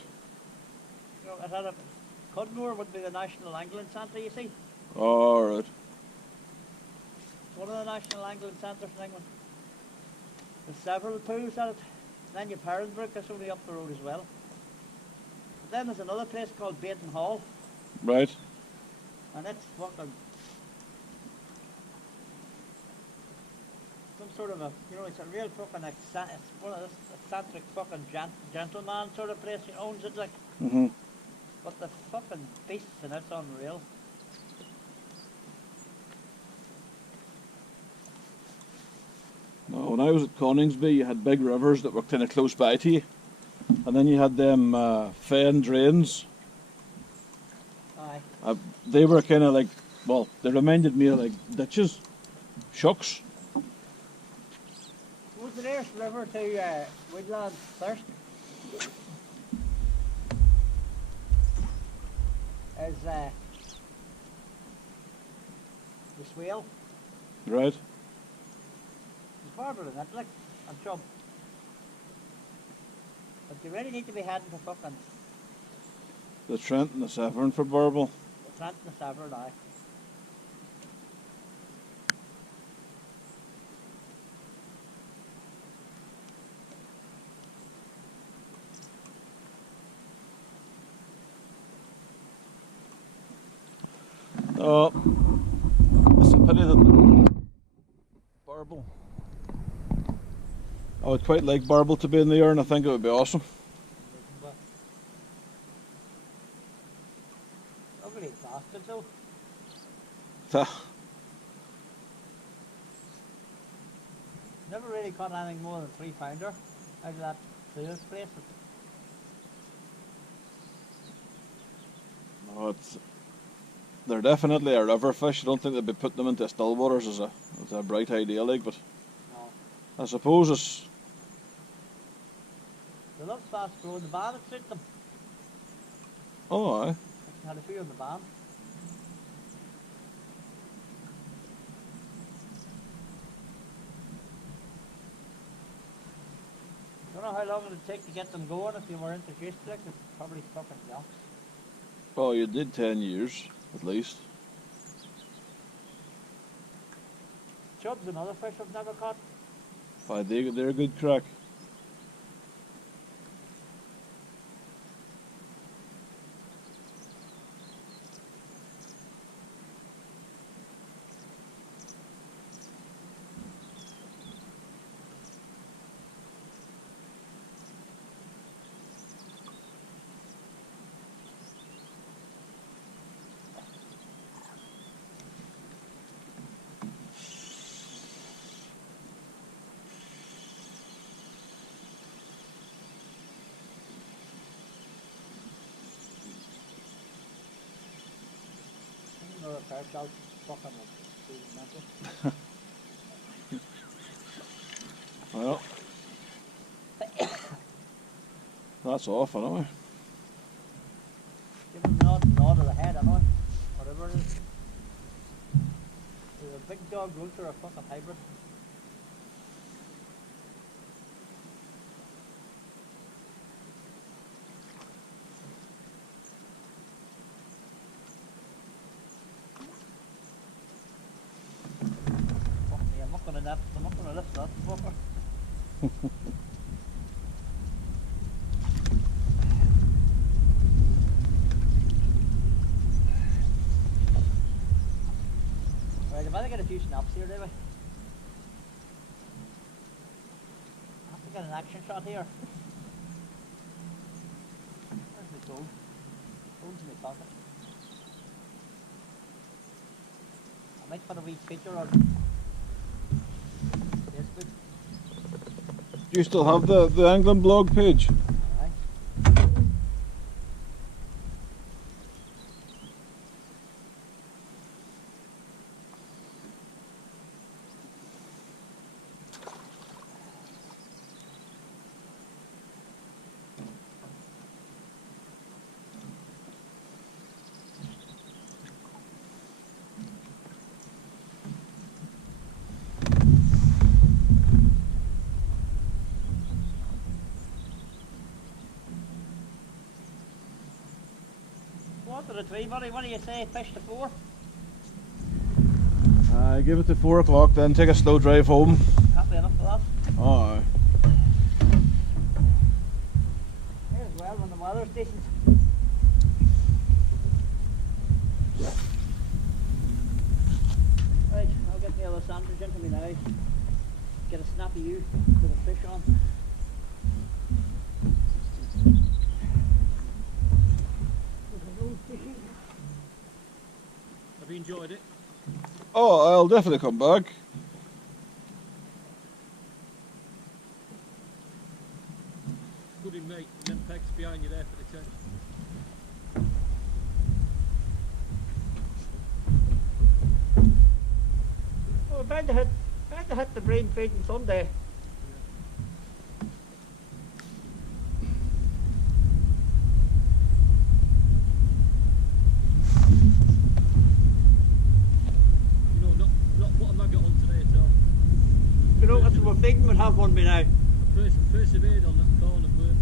You know, it had a Cudmore would be the national angling centre, you see. All right. It's one of the national angling centres in England. There's several pools at it. Then you Perronsbrook, that's only up the road as well. But then there's another place called Baton Hall, Right. and it's fucking some sort of a, you know, it's a real fucking it's one of this eccentric fucking gentleman sort of place. He owns it, like. Mhm. But the fucking beasts in it's unreal. No, when I was at Coningsby, you had big rivers that were kind of close by to you, and then you had them fen drains. Aye. They were kind of like, well, they reminded me of like ditches, shucks. Was the nearest river to Woodland Thirst? Is the Swale. Right. There's barbel in it, like, and chub. But you really need to be heading for fucking The Trent and the Severn for barbel. the Trent and the Severn, aye. Oh, it's a pity that the barbel. I would quite like barbel to be in the air, and I think it would be awesome. But ugly bastard though. Never really caught anything more than 3-pounder out of that Suez place. No, they're definitely a river fish. I don't think they'd be putting them into still waters as a bright idea, like, but No. I suppose it's. They love fast growing. The band would suit them. Oh, aye. I had a few in the band. Don't know how long it would take to get them going if you were introduced to it. It's probably fucking young. Well, you did 10 years at least. Chub's another fish I've never caught. Why, they're a good crack. perch out. Fucking mental. Well, that's off anyway. Give him a nod of the head anyway. Whatever it is. There's a big dog root or a fucking hybrid. Fuck me, I'm not gonna lift that fucker. Right, I better get a few snaps here, do we? I have to get an action shot here. Where's my gold? Gold's in my pocket. I might put a wee feature on Facebook. Do you still have the angling blog page? Aye. What did it be, buddy? What do you say? Fish to 4? Give it to 4 o'clock, then take a slow drive home. Happy enough for that. Aye. Here as well when the weather's decent. Right, I'll get the other sandwich into me now. Get a snappy you with a fish on. Have you enjoyed it? Oh, I'll definitely come back. Good in mate, and then Pike's behind you there for the tent. Oh, we're bound to hit the Bream feeding Sunday. You know, not put a maggot on today at all. You know, if we're feeding, we'd have one by now. Persevered on that corn and worm.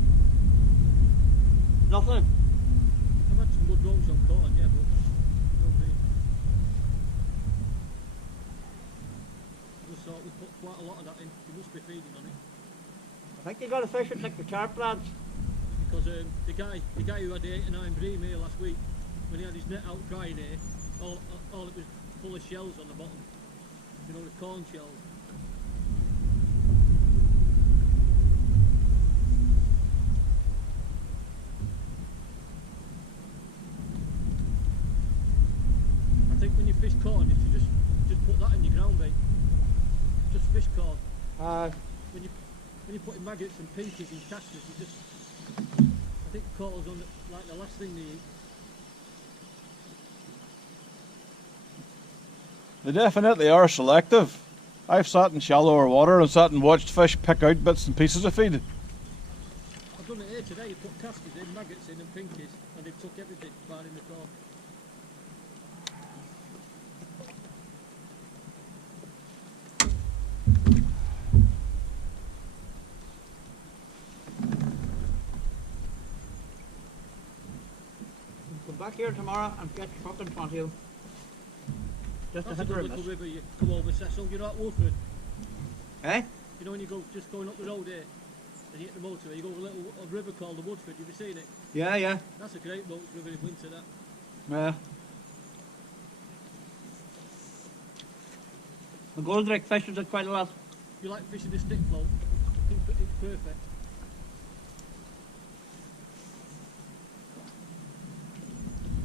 Nothing. I've had some good rolls on corn, yeah, but no bream. I just thought we put quite a lot of that in. You must be feeding on it. I think you got a fish at like the carp lads. Because the guy who had the 8 or 9 bream here last week, when he had his net out drying here, all it was full of shells on the bottom. You know, the corn shells. I think when you fish corn, you should just put that in your ground bait. Just fish corn. When you're putting maggots and pinkies and casters, you just, I think corn's on like the last thing they eat. They definitely are selective. I've sat in shallower water and sat and watched fish pick out bits and pieces of feed. I've done it here today. You put casters in, maggots in and pinkies, and they took everything bar in the corn. Come back here tomorrow and get fucking 20 of them. Just That's to a hit the good little ribbons. river you come over Cecil. You know at Woodford? Eh? You know when you go just going up the road here and you hit the motorway, you go over a little river called the Woodford. Have you seen it? Yeah, yeah. That's a great boat river in winter, that. Yeah. The Goldrake fishes it quite a lot. If you like fishing the stick float, I think it's perfect.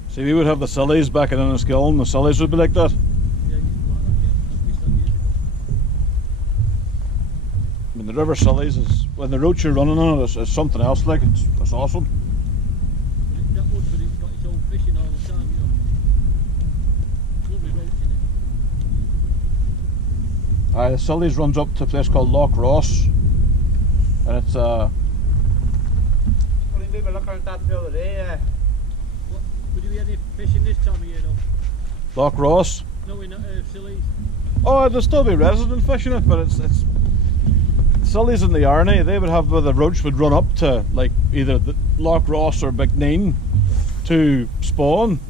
See, we would have the sillies back in Enniskillen, the sillies would be like that. Yeah, you used to like that, yeah. I fished that years ago. I mean, the river sillies is, when the roach you're running on it is something else, like, it's awesome. But that Woodford, it's got its own fishing all the time, you know. lovely roach in it. The Sully's runs up to a place called Loch Ross, and it's Well, we were looking at that the other day. What, would you be any fishing this time of year though? Loch Ross. No, in Sillies. Oh, there'll still be resident fishing it, but it's Sully's in the Arnie. They would have where the roach would run up to like either the Loch Ross or McNean to spawn.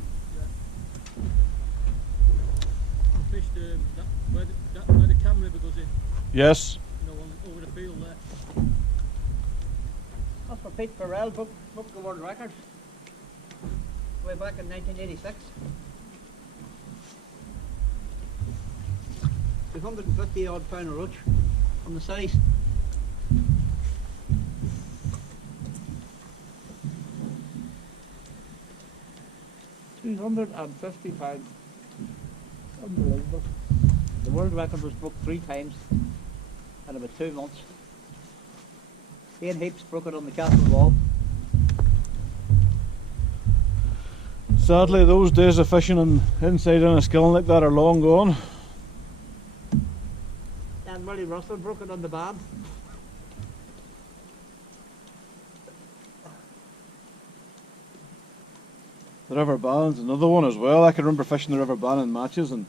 I fished where the Cam River goes in. Yes. You know, over the field there. That's for Pete Farrell broke the world record way back in 1986. 250 odd pound of roach on the size. £250. Unbelievable. The world record was broke 3 times in about 2 months. Ian Heaps broke it on the castle wall. Sadly, those days of fishing inside in a skilling like that are long gone. And Willie Russell broke it on the band. The River Bannon's another one as well. I can remember fishing the River Bannon matches and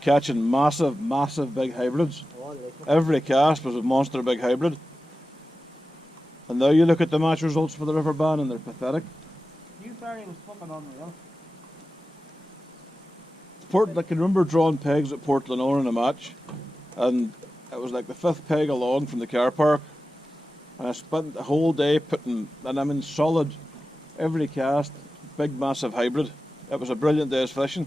catching massive big hybrids. Oh, Every cast was a monster big hybrid. And now you look at the match results for the River Bannon, they're pathetic. New Ferry was fucking unreal. I can remember drawing pegs at Port Lenore in a match, and it was like the 5th peg along from the car park, and I spent the whole day putting, and I'm in solid, every cast, big massive hybrid. It was a brilliant day's fishing.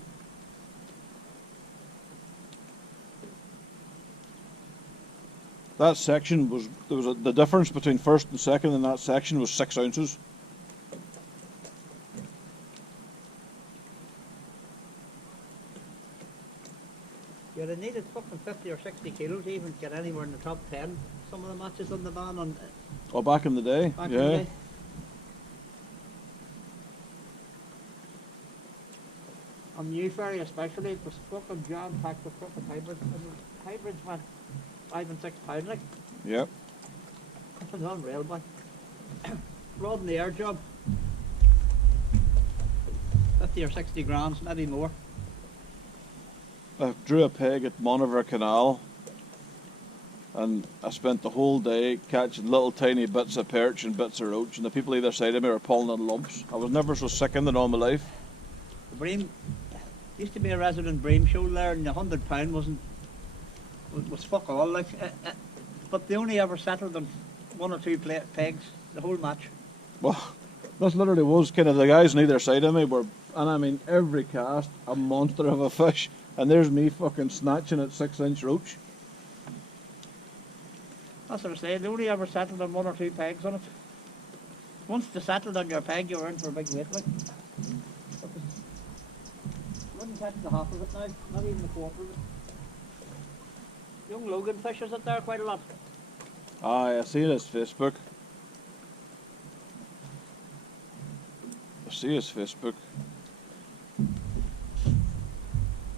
That section was, the difference between first and second in that section was 6 ounces. You'd have needed fucking 50 or 60 kilos to even get anywhere in the top 10. Some of the matches on the van on Oh, back in the day, back yeah. in the day. On New Ferry especially, it was fucking jam-packed with fucking hybrids. And the hybrids went 5 and 6 pound like. Yep. It was unreal, boy. Rod in the air job. 50 or 60 grams, maybe more. I drew a peg at Monover Canal, and I spent the whole day catching little tiny bits of perch and bits of roach, and the people either side of me were pulling in lumps. I was never so sickened in all my life. The Bream, used to be a resident Bream show there, and the £100 was fuck all, like. But they only ever settled on 1 or 2 pegs the whole match. Well, this literally was kind of the guys on either side of me were, and I mean every cast a monster of a fish, and there's me fucking snatching at 6-inch roach. That's what I say, they only ever settled on 1 or 2 pegs on it. Once they settled on your peg, you were in for a big weight, like. Wouldn't catch the half of it now, not even the quarter of it. Young Logan fishes it there quite a lot. Aye, I see his Facebook. I see his Facebook.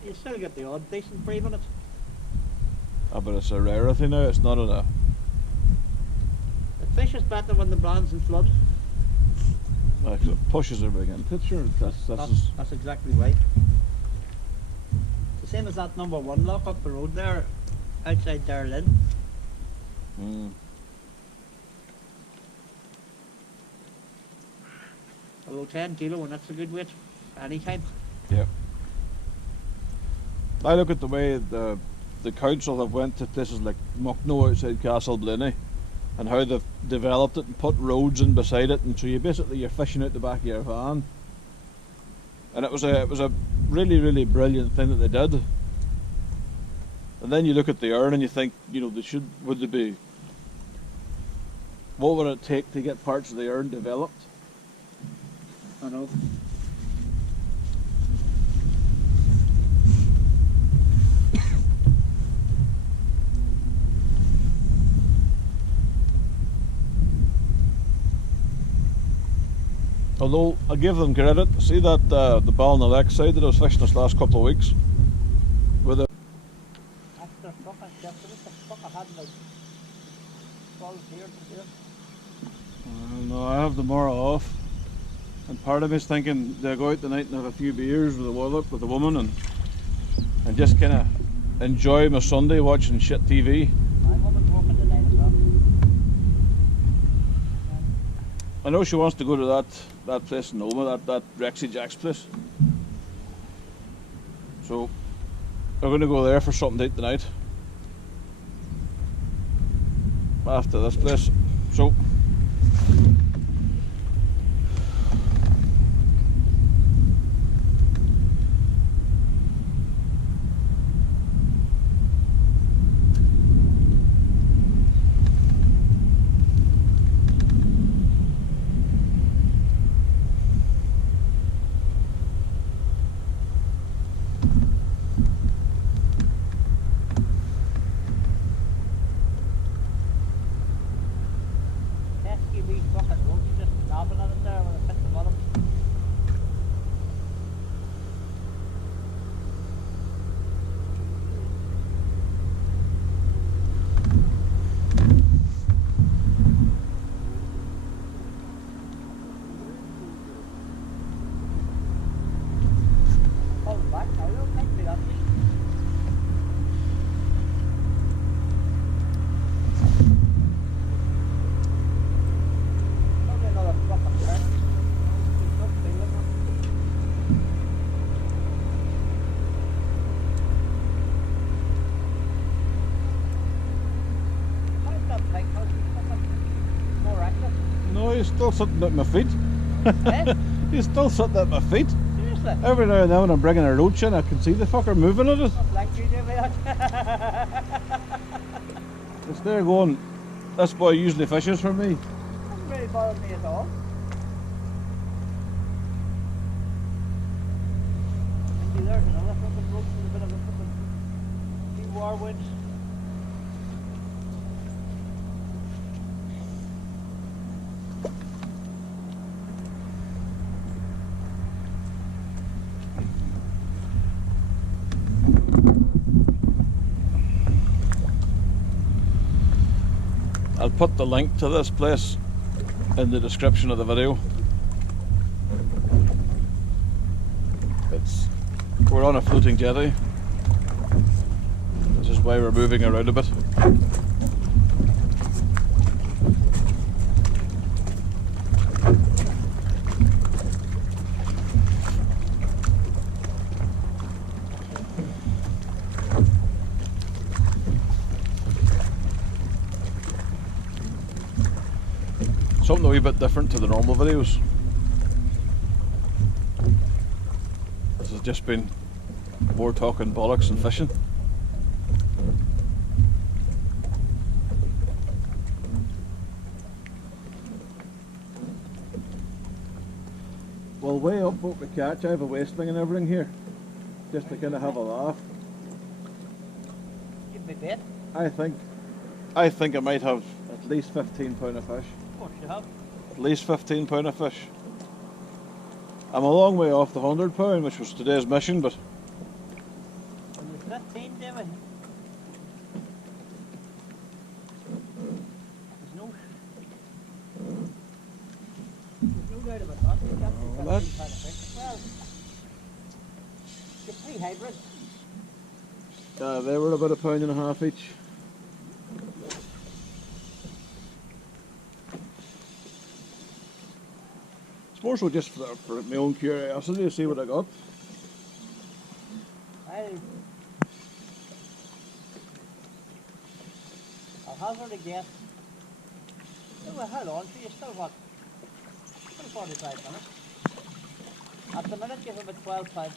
You still get the odd decent Bream in it. Ah, but it's a rarity now, it's not a... The fish is better when the brand's in flood. Like, it pushes everything into it, sure. That's exactly right. It's the same as that number 1 lock up the road there, outside Darlin. Although 10 kilo, and that's a good weight, anytime. Yep. I look at the way the council have went to places like Mucknow outside Castle Blenny, and how they've developed it and put roads in beside it, and so you're fishing out the back of your van. And it was a really brilliant thing that they did. And then you look at the Earn and you think, you know, what would it take to get parts of the Earn developed? I know. Although I give them credit, see that the ball on the left side that I was fishing this last couple of weeks with it. That's their fucking shit. What the fuck I had like 12 here to do? No, I have tomorrow off, and part of me is thinking to go out tonight and have a few beers with the woman and just kind of enjoy my Sunday watching shit TV. My woman's working tonight as well. I know she wants to go to that place in Noma, that Rexy Jack's place. So we're going to go there for something to eat tonight after this place. So he's still sitting at my feet. Eh? He's still sitting at my feet. Seriously? Every now and then when I'm bringing a roach in, I can see the fucker moving at it. Not like you do, mate. It's there going, this boy usually fishes for me. Doesn't really bother me at all. And see, there's another fucking roach with a bit of a fucking few war winds. I'll put the link to this place in the description of the video. We're on a floating jetty. This is why we're moving around a bit. Something a wee bit different to the normal videos. This has just been more talking bollocks and fishing. Well, way up what we catch, I have a waistling and everything here, just to kind of have a laugh. Give me bait. I think I might have at least 15 pound of fish. Of course you have. At least 15 pound of fish. I'm a long way off the 100 pound, which was today's mission, but Are you 15, David? There's no doubt about that. You can't do 15 that- pound of fish. Well, get 3 hybrids. they were about £1.50 each. It's more so just for my own curiosity to see what I got. I'll hazard a guess. Oh, how long? So you still what? Still 45 minutes. At the minute, give him a 12 pound.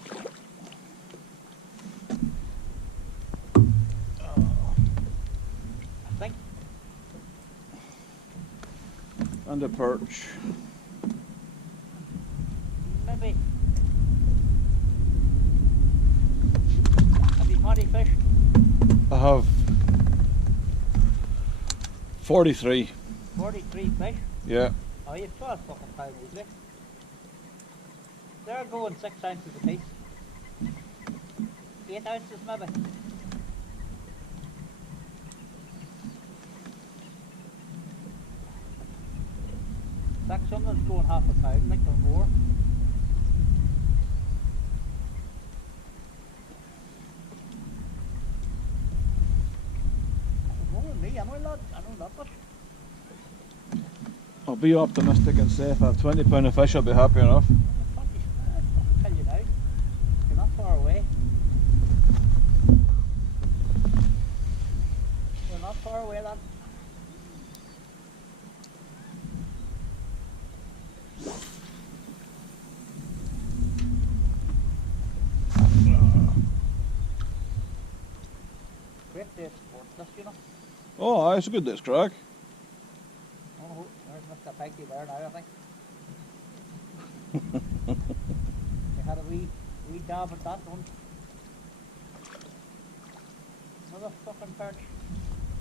I think. And a perch. Maybe. Have you 20 fish? I have 43. 43 fish? Yeah. Oh, you've 12 fucking pound easily. They're going 6 ounces a piece. 8 ounces maybe. In fact, some of them's going half a pound, like or more. More than me, anyway, lad. I know that much. I'll be optimistic and say if I have £20 of fish, I'll be happy enough. I'll tell you now. You're not far away. You're not far away, lad. Great day sport, this, you know. Oh, aye, it's a good day's crack. Oh, there's Mr. Pikey there now, I think. We had a wee dab at that one. Another fucking perch.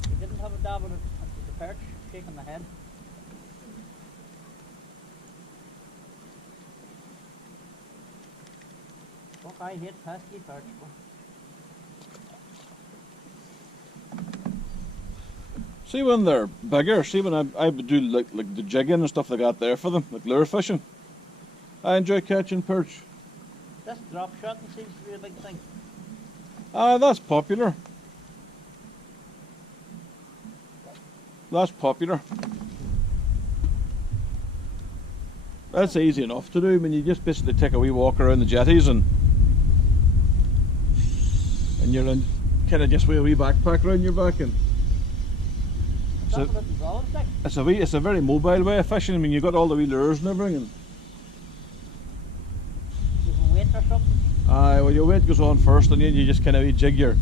We didn't have a dab at it. It was the perch shaking the head. Fuck, I hate pesky perch. See when they're bigger, see when I would do like the jigging and stuff like that there for them, like lure fishing. I enjoy catching perch. This drop shotting seems to be a big thing. Ah, that's popular. That's popular. That's easy enough to do. I mean, you just basically take a wee walk around the jetties and you're in kind of just with a wee backpack around your back and it's a very mobile way of fishing. I mean, you've got all the wee lures and everything. And you can wait or something? aye, well your weight goes on first and then you just kind of jig your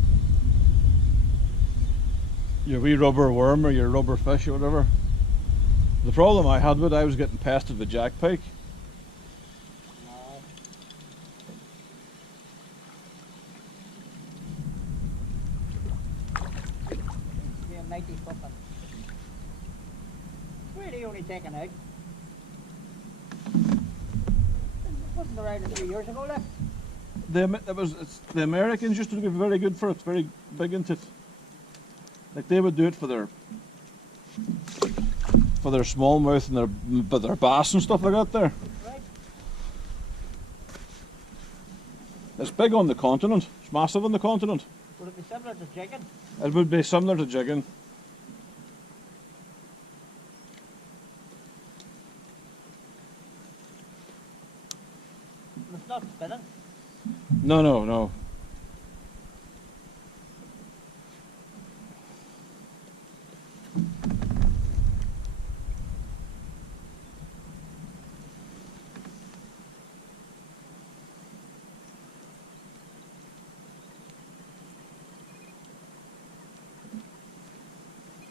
wee rubber worm or your rubber fish or whatever. The problem I had with it, I was getting pestered with jack pike. Yeah, 90 fucking. Really only taken out. Wasn't around a few years ago, like. The Americans used to be very good for it, very big into it. Like they would do it for their smallmouth and their bass and stuff like that there. Right. It's big on the continent. It's massive on the continent. Would it be similar to jigging? It would be similar to jigging. It's not spinning. No, no, no.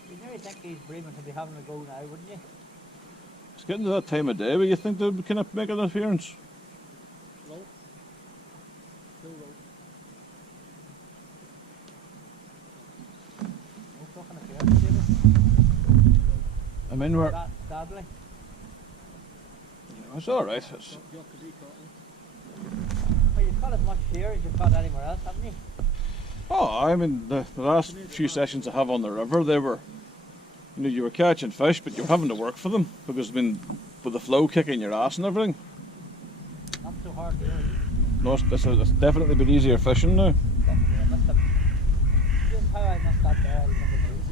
You nearly think these Bream would be having a go now, wouldn't you? It's getting to that time of day where you think they would kind of make an appearance. Low. Still low. No fucking appearance, David. I mean, we're. Sadly. It's alright. It's, Well, you've caught as much here as you've caught anywhere else, haven't you? oh, I mean, the last few sessions I have on the river, they were. You know, you were catching fish, but you were having to work for them because, I mean, with the flow kicking your ass and everything. Not so hard here. No, it's definitely been easier fishing now. Definitely, I must have. Just how I missed that there, I remember those.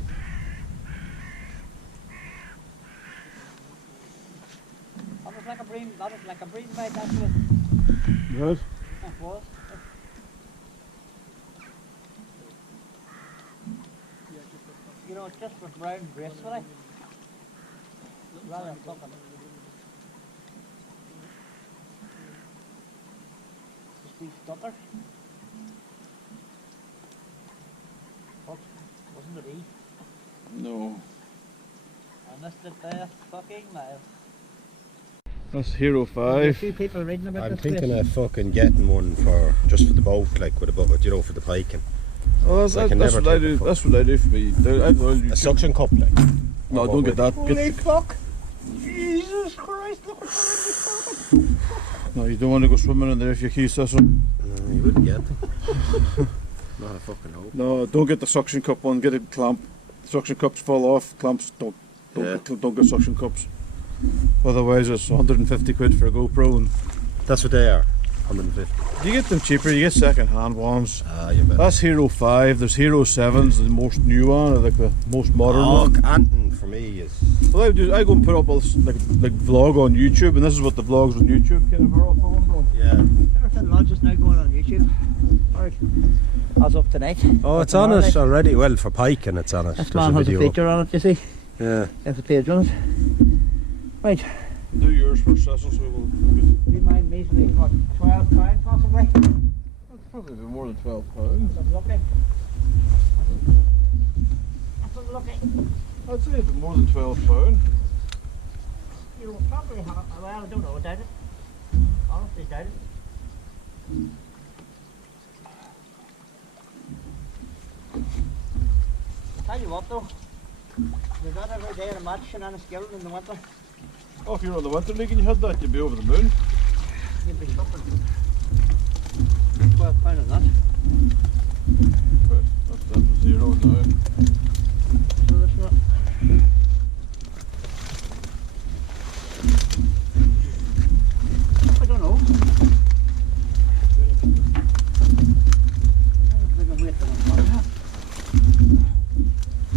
That was like a Bream bite, actually. Right. It was. You know, it just was round gracefully. Rather than fucking. Just wee stutters. But wasn't it E? No. I missed it there, fucking live. That's Hero 5. Few people reading about I'm this thinking place. of fucking getting one for just for the boat, like with a boat, you know, for the pike and Oh, I can that's never what I take do. it. That's what I do for me. a suction cup, like. No, don't get that. Holy fuck! Jesus Christ! Look what I'm No, you don't want to go swimming in there if you key system. No, you wouldn't get them. Not a fucking hope. No, don't get the suction cup one, get a clamp. Suction cups fall off, clamps don't get suction cups. Otherwise it's 150 quid for a GoPro. And That's what they are. 150. you get them cheaper, you get second hand ones. You bet. That's Hero 5, there's Hero 7's, the most new one, like the most modern one. Anton for me is. Well, I go and put up a like vlog on YouTube, and this is what the vlogs on YouTube kind of are all filmed on. Yeah. Everything Lodge is now going on YouTube. Alright. As of tonight. Oh, it's on it already. Well, for Pike, and it's on it. This man has a feature on it, you see. Yeah. There's a page on it. Right. Do yours for Cecil, so we'll Do you mind measly what, £12 possibly? It's probably more than £12. I'm looking. I'm looking. I'd say it's more than £12. You will probably have, well, I don't know, I doubt it. Honestly, doubt it. Tell you what though, you're not every day in a match and on a skill in the winter. Oh, if you're on the Winter League and you had that, you'd be over the moon. You'd be shopping. £12 on that. Right, that's down to 0 now. So this one. I don't know.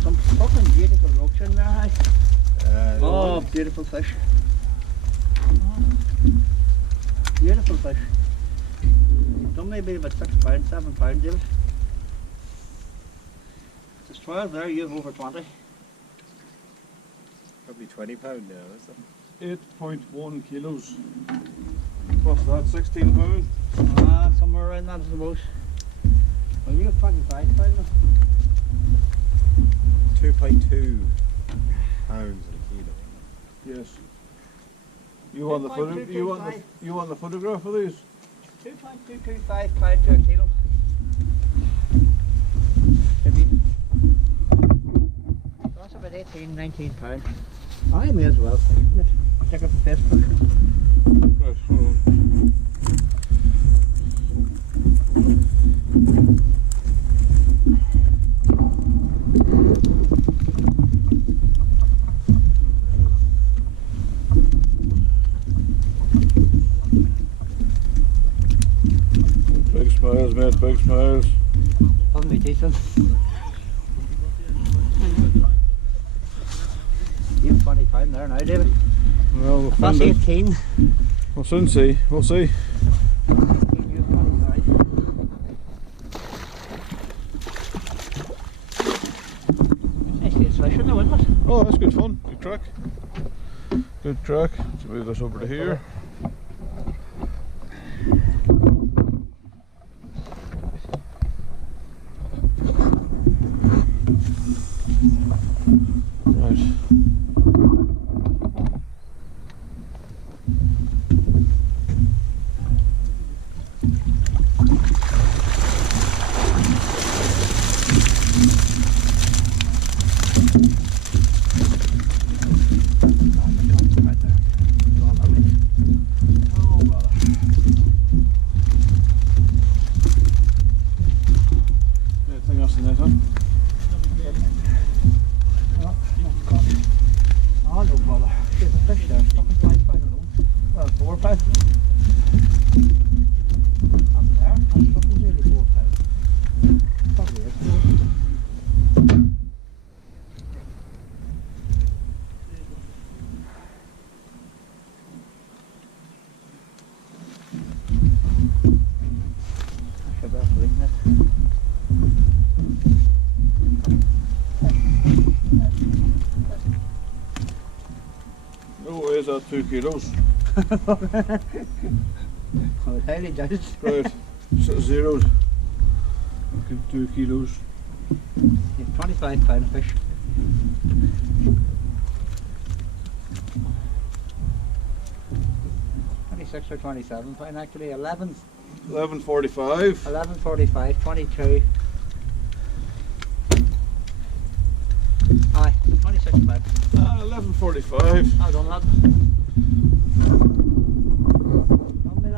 Some fucking beautiful roach in there, hey? Oh, beautiful fish. Beautiful fish. Don't maybe about £6, £7, David. There's 12 there, you have over 20. Probably £20 now, is it? 8.1 kilos. What's that, £16? Somewhere around that, I suppose. Well, you have 25 pounds. 2.2 pounds a kilo. Yes. You want the you want the photograph of these? 2.225 pounds to a kilo. Maybe. That's about 18, 19 pounds. I may as well check out the Facebook. Right, hold on. Big smiles, mate, big smiles. Doesn't be decent. You have 20 pounds there now, David. Well, we'll That's find out. 18. We'll soon see, we'll see. You have 25. Nice to fish in the winter. Oh, that's good fun, good crack. Good crack. Let's move this over to here. Right. Anything else in there, huh? Oh, no bother. There's a fish there. Fucking 5 pounds alone. Well, 4 pounds. Up there. That's fucking nearly 4 pounds. Probably is 4. Should be after eating it. No way is that 2 kilos. I was highly judged. Right, zeroed. Fucking 2 kilos. Yeah, 25 pound fish. £26 or £27 actually. 11, 11.45. 11.45, 22. Aye, £26. 11.45. Well done, lad. Not me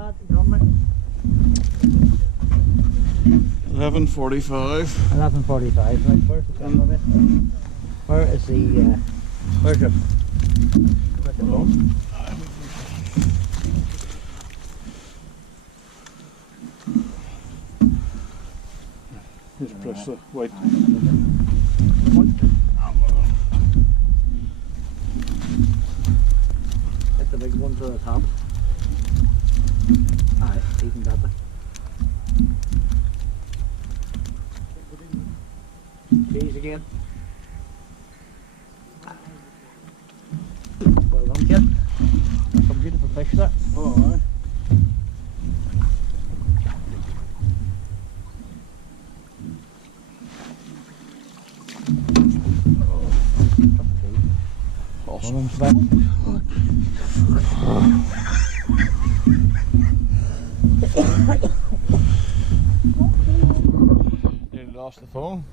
11:45. 11:45. Right, where's the camera bit? Where is the where's the phone? Just press the white. Hit the big one to the top. Aye, even better. Keys again. Well done, kid. Some beautiful fish there. Oh, aye. Awesome. Nearly lost the phone.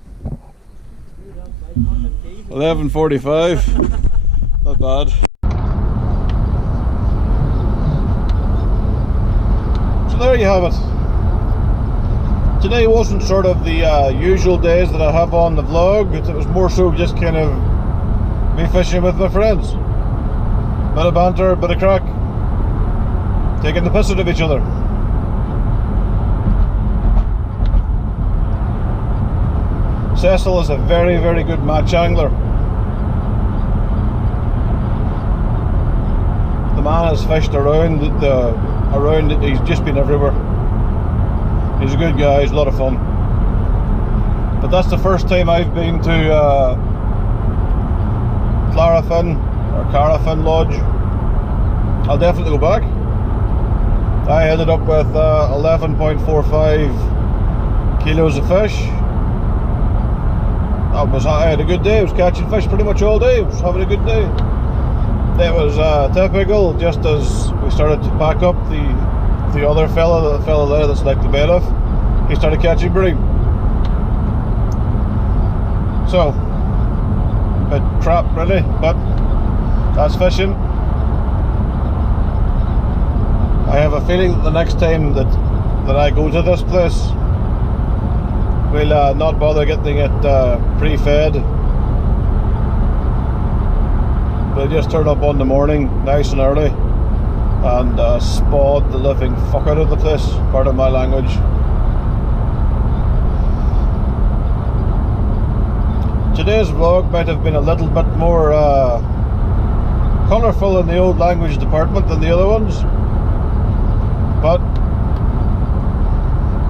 11:45. Not bad. So there you have it. Today wasn't sort of the usual days that I have on the vlog. It was more so just kind of me fishing with my friends. Bit of banter, bit of crack. Taking the piss out of each other. Cecil is a very, very good match angler. The man has fished around he's just been everywhere. He's a good guy, he's a lot of fun. But that's the first time I've been to Carafin or Carafin Lodge. I'll definitely go back. I ended up with 11.45 kilos of fish. I had a good day. I was catching fish pretty much all day. I was having a good day. It was typical. Just as we started to pack up, the other fella, the fella there that's like the bailiff, he started catching bream. So, a bit crap really, but that's fishing. I have a feeling that the next time that I go to this place, we'll not bother getting it pre-fed. We'll just turn up on the morning, nice and early, and spawd the living fuck out of the place, pardon my language. Today's vlog might have been a little bit more colourful in the old language department than the other ones, but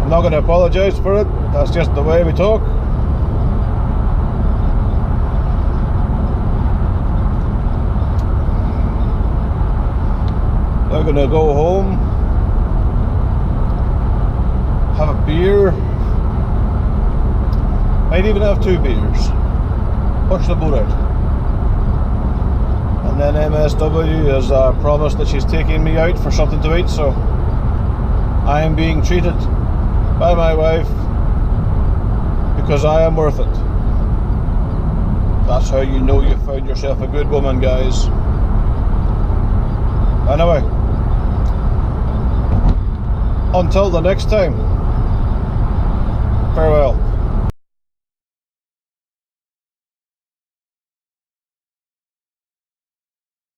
I'm not going to apologise for it. That's just the way we talk. We're going to go home, have a beer, might even have 2 beers, push the boat out. And then MSW has promised that she's taking me out for something to eat, so I am being treated by my wife because I am worth it. That's how you know you've found yourself a good woman, guys. Anyway, until the next time, farewell.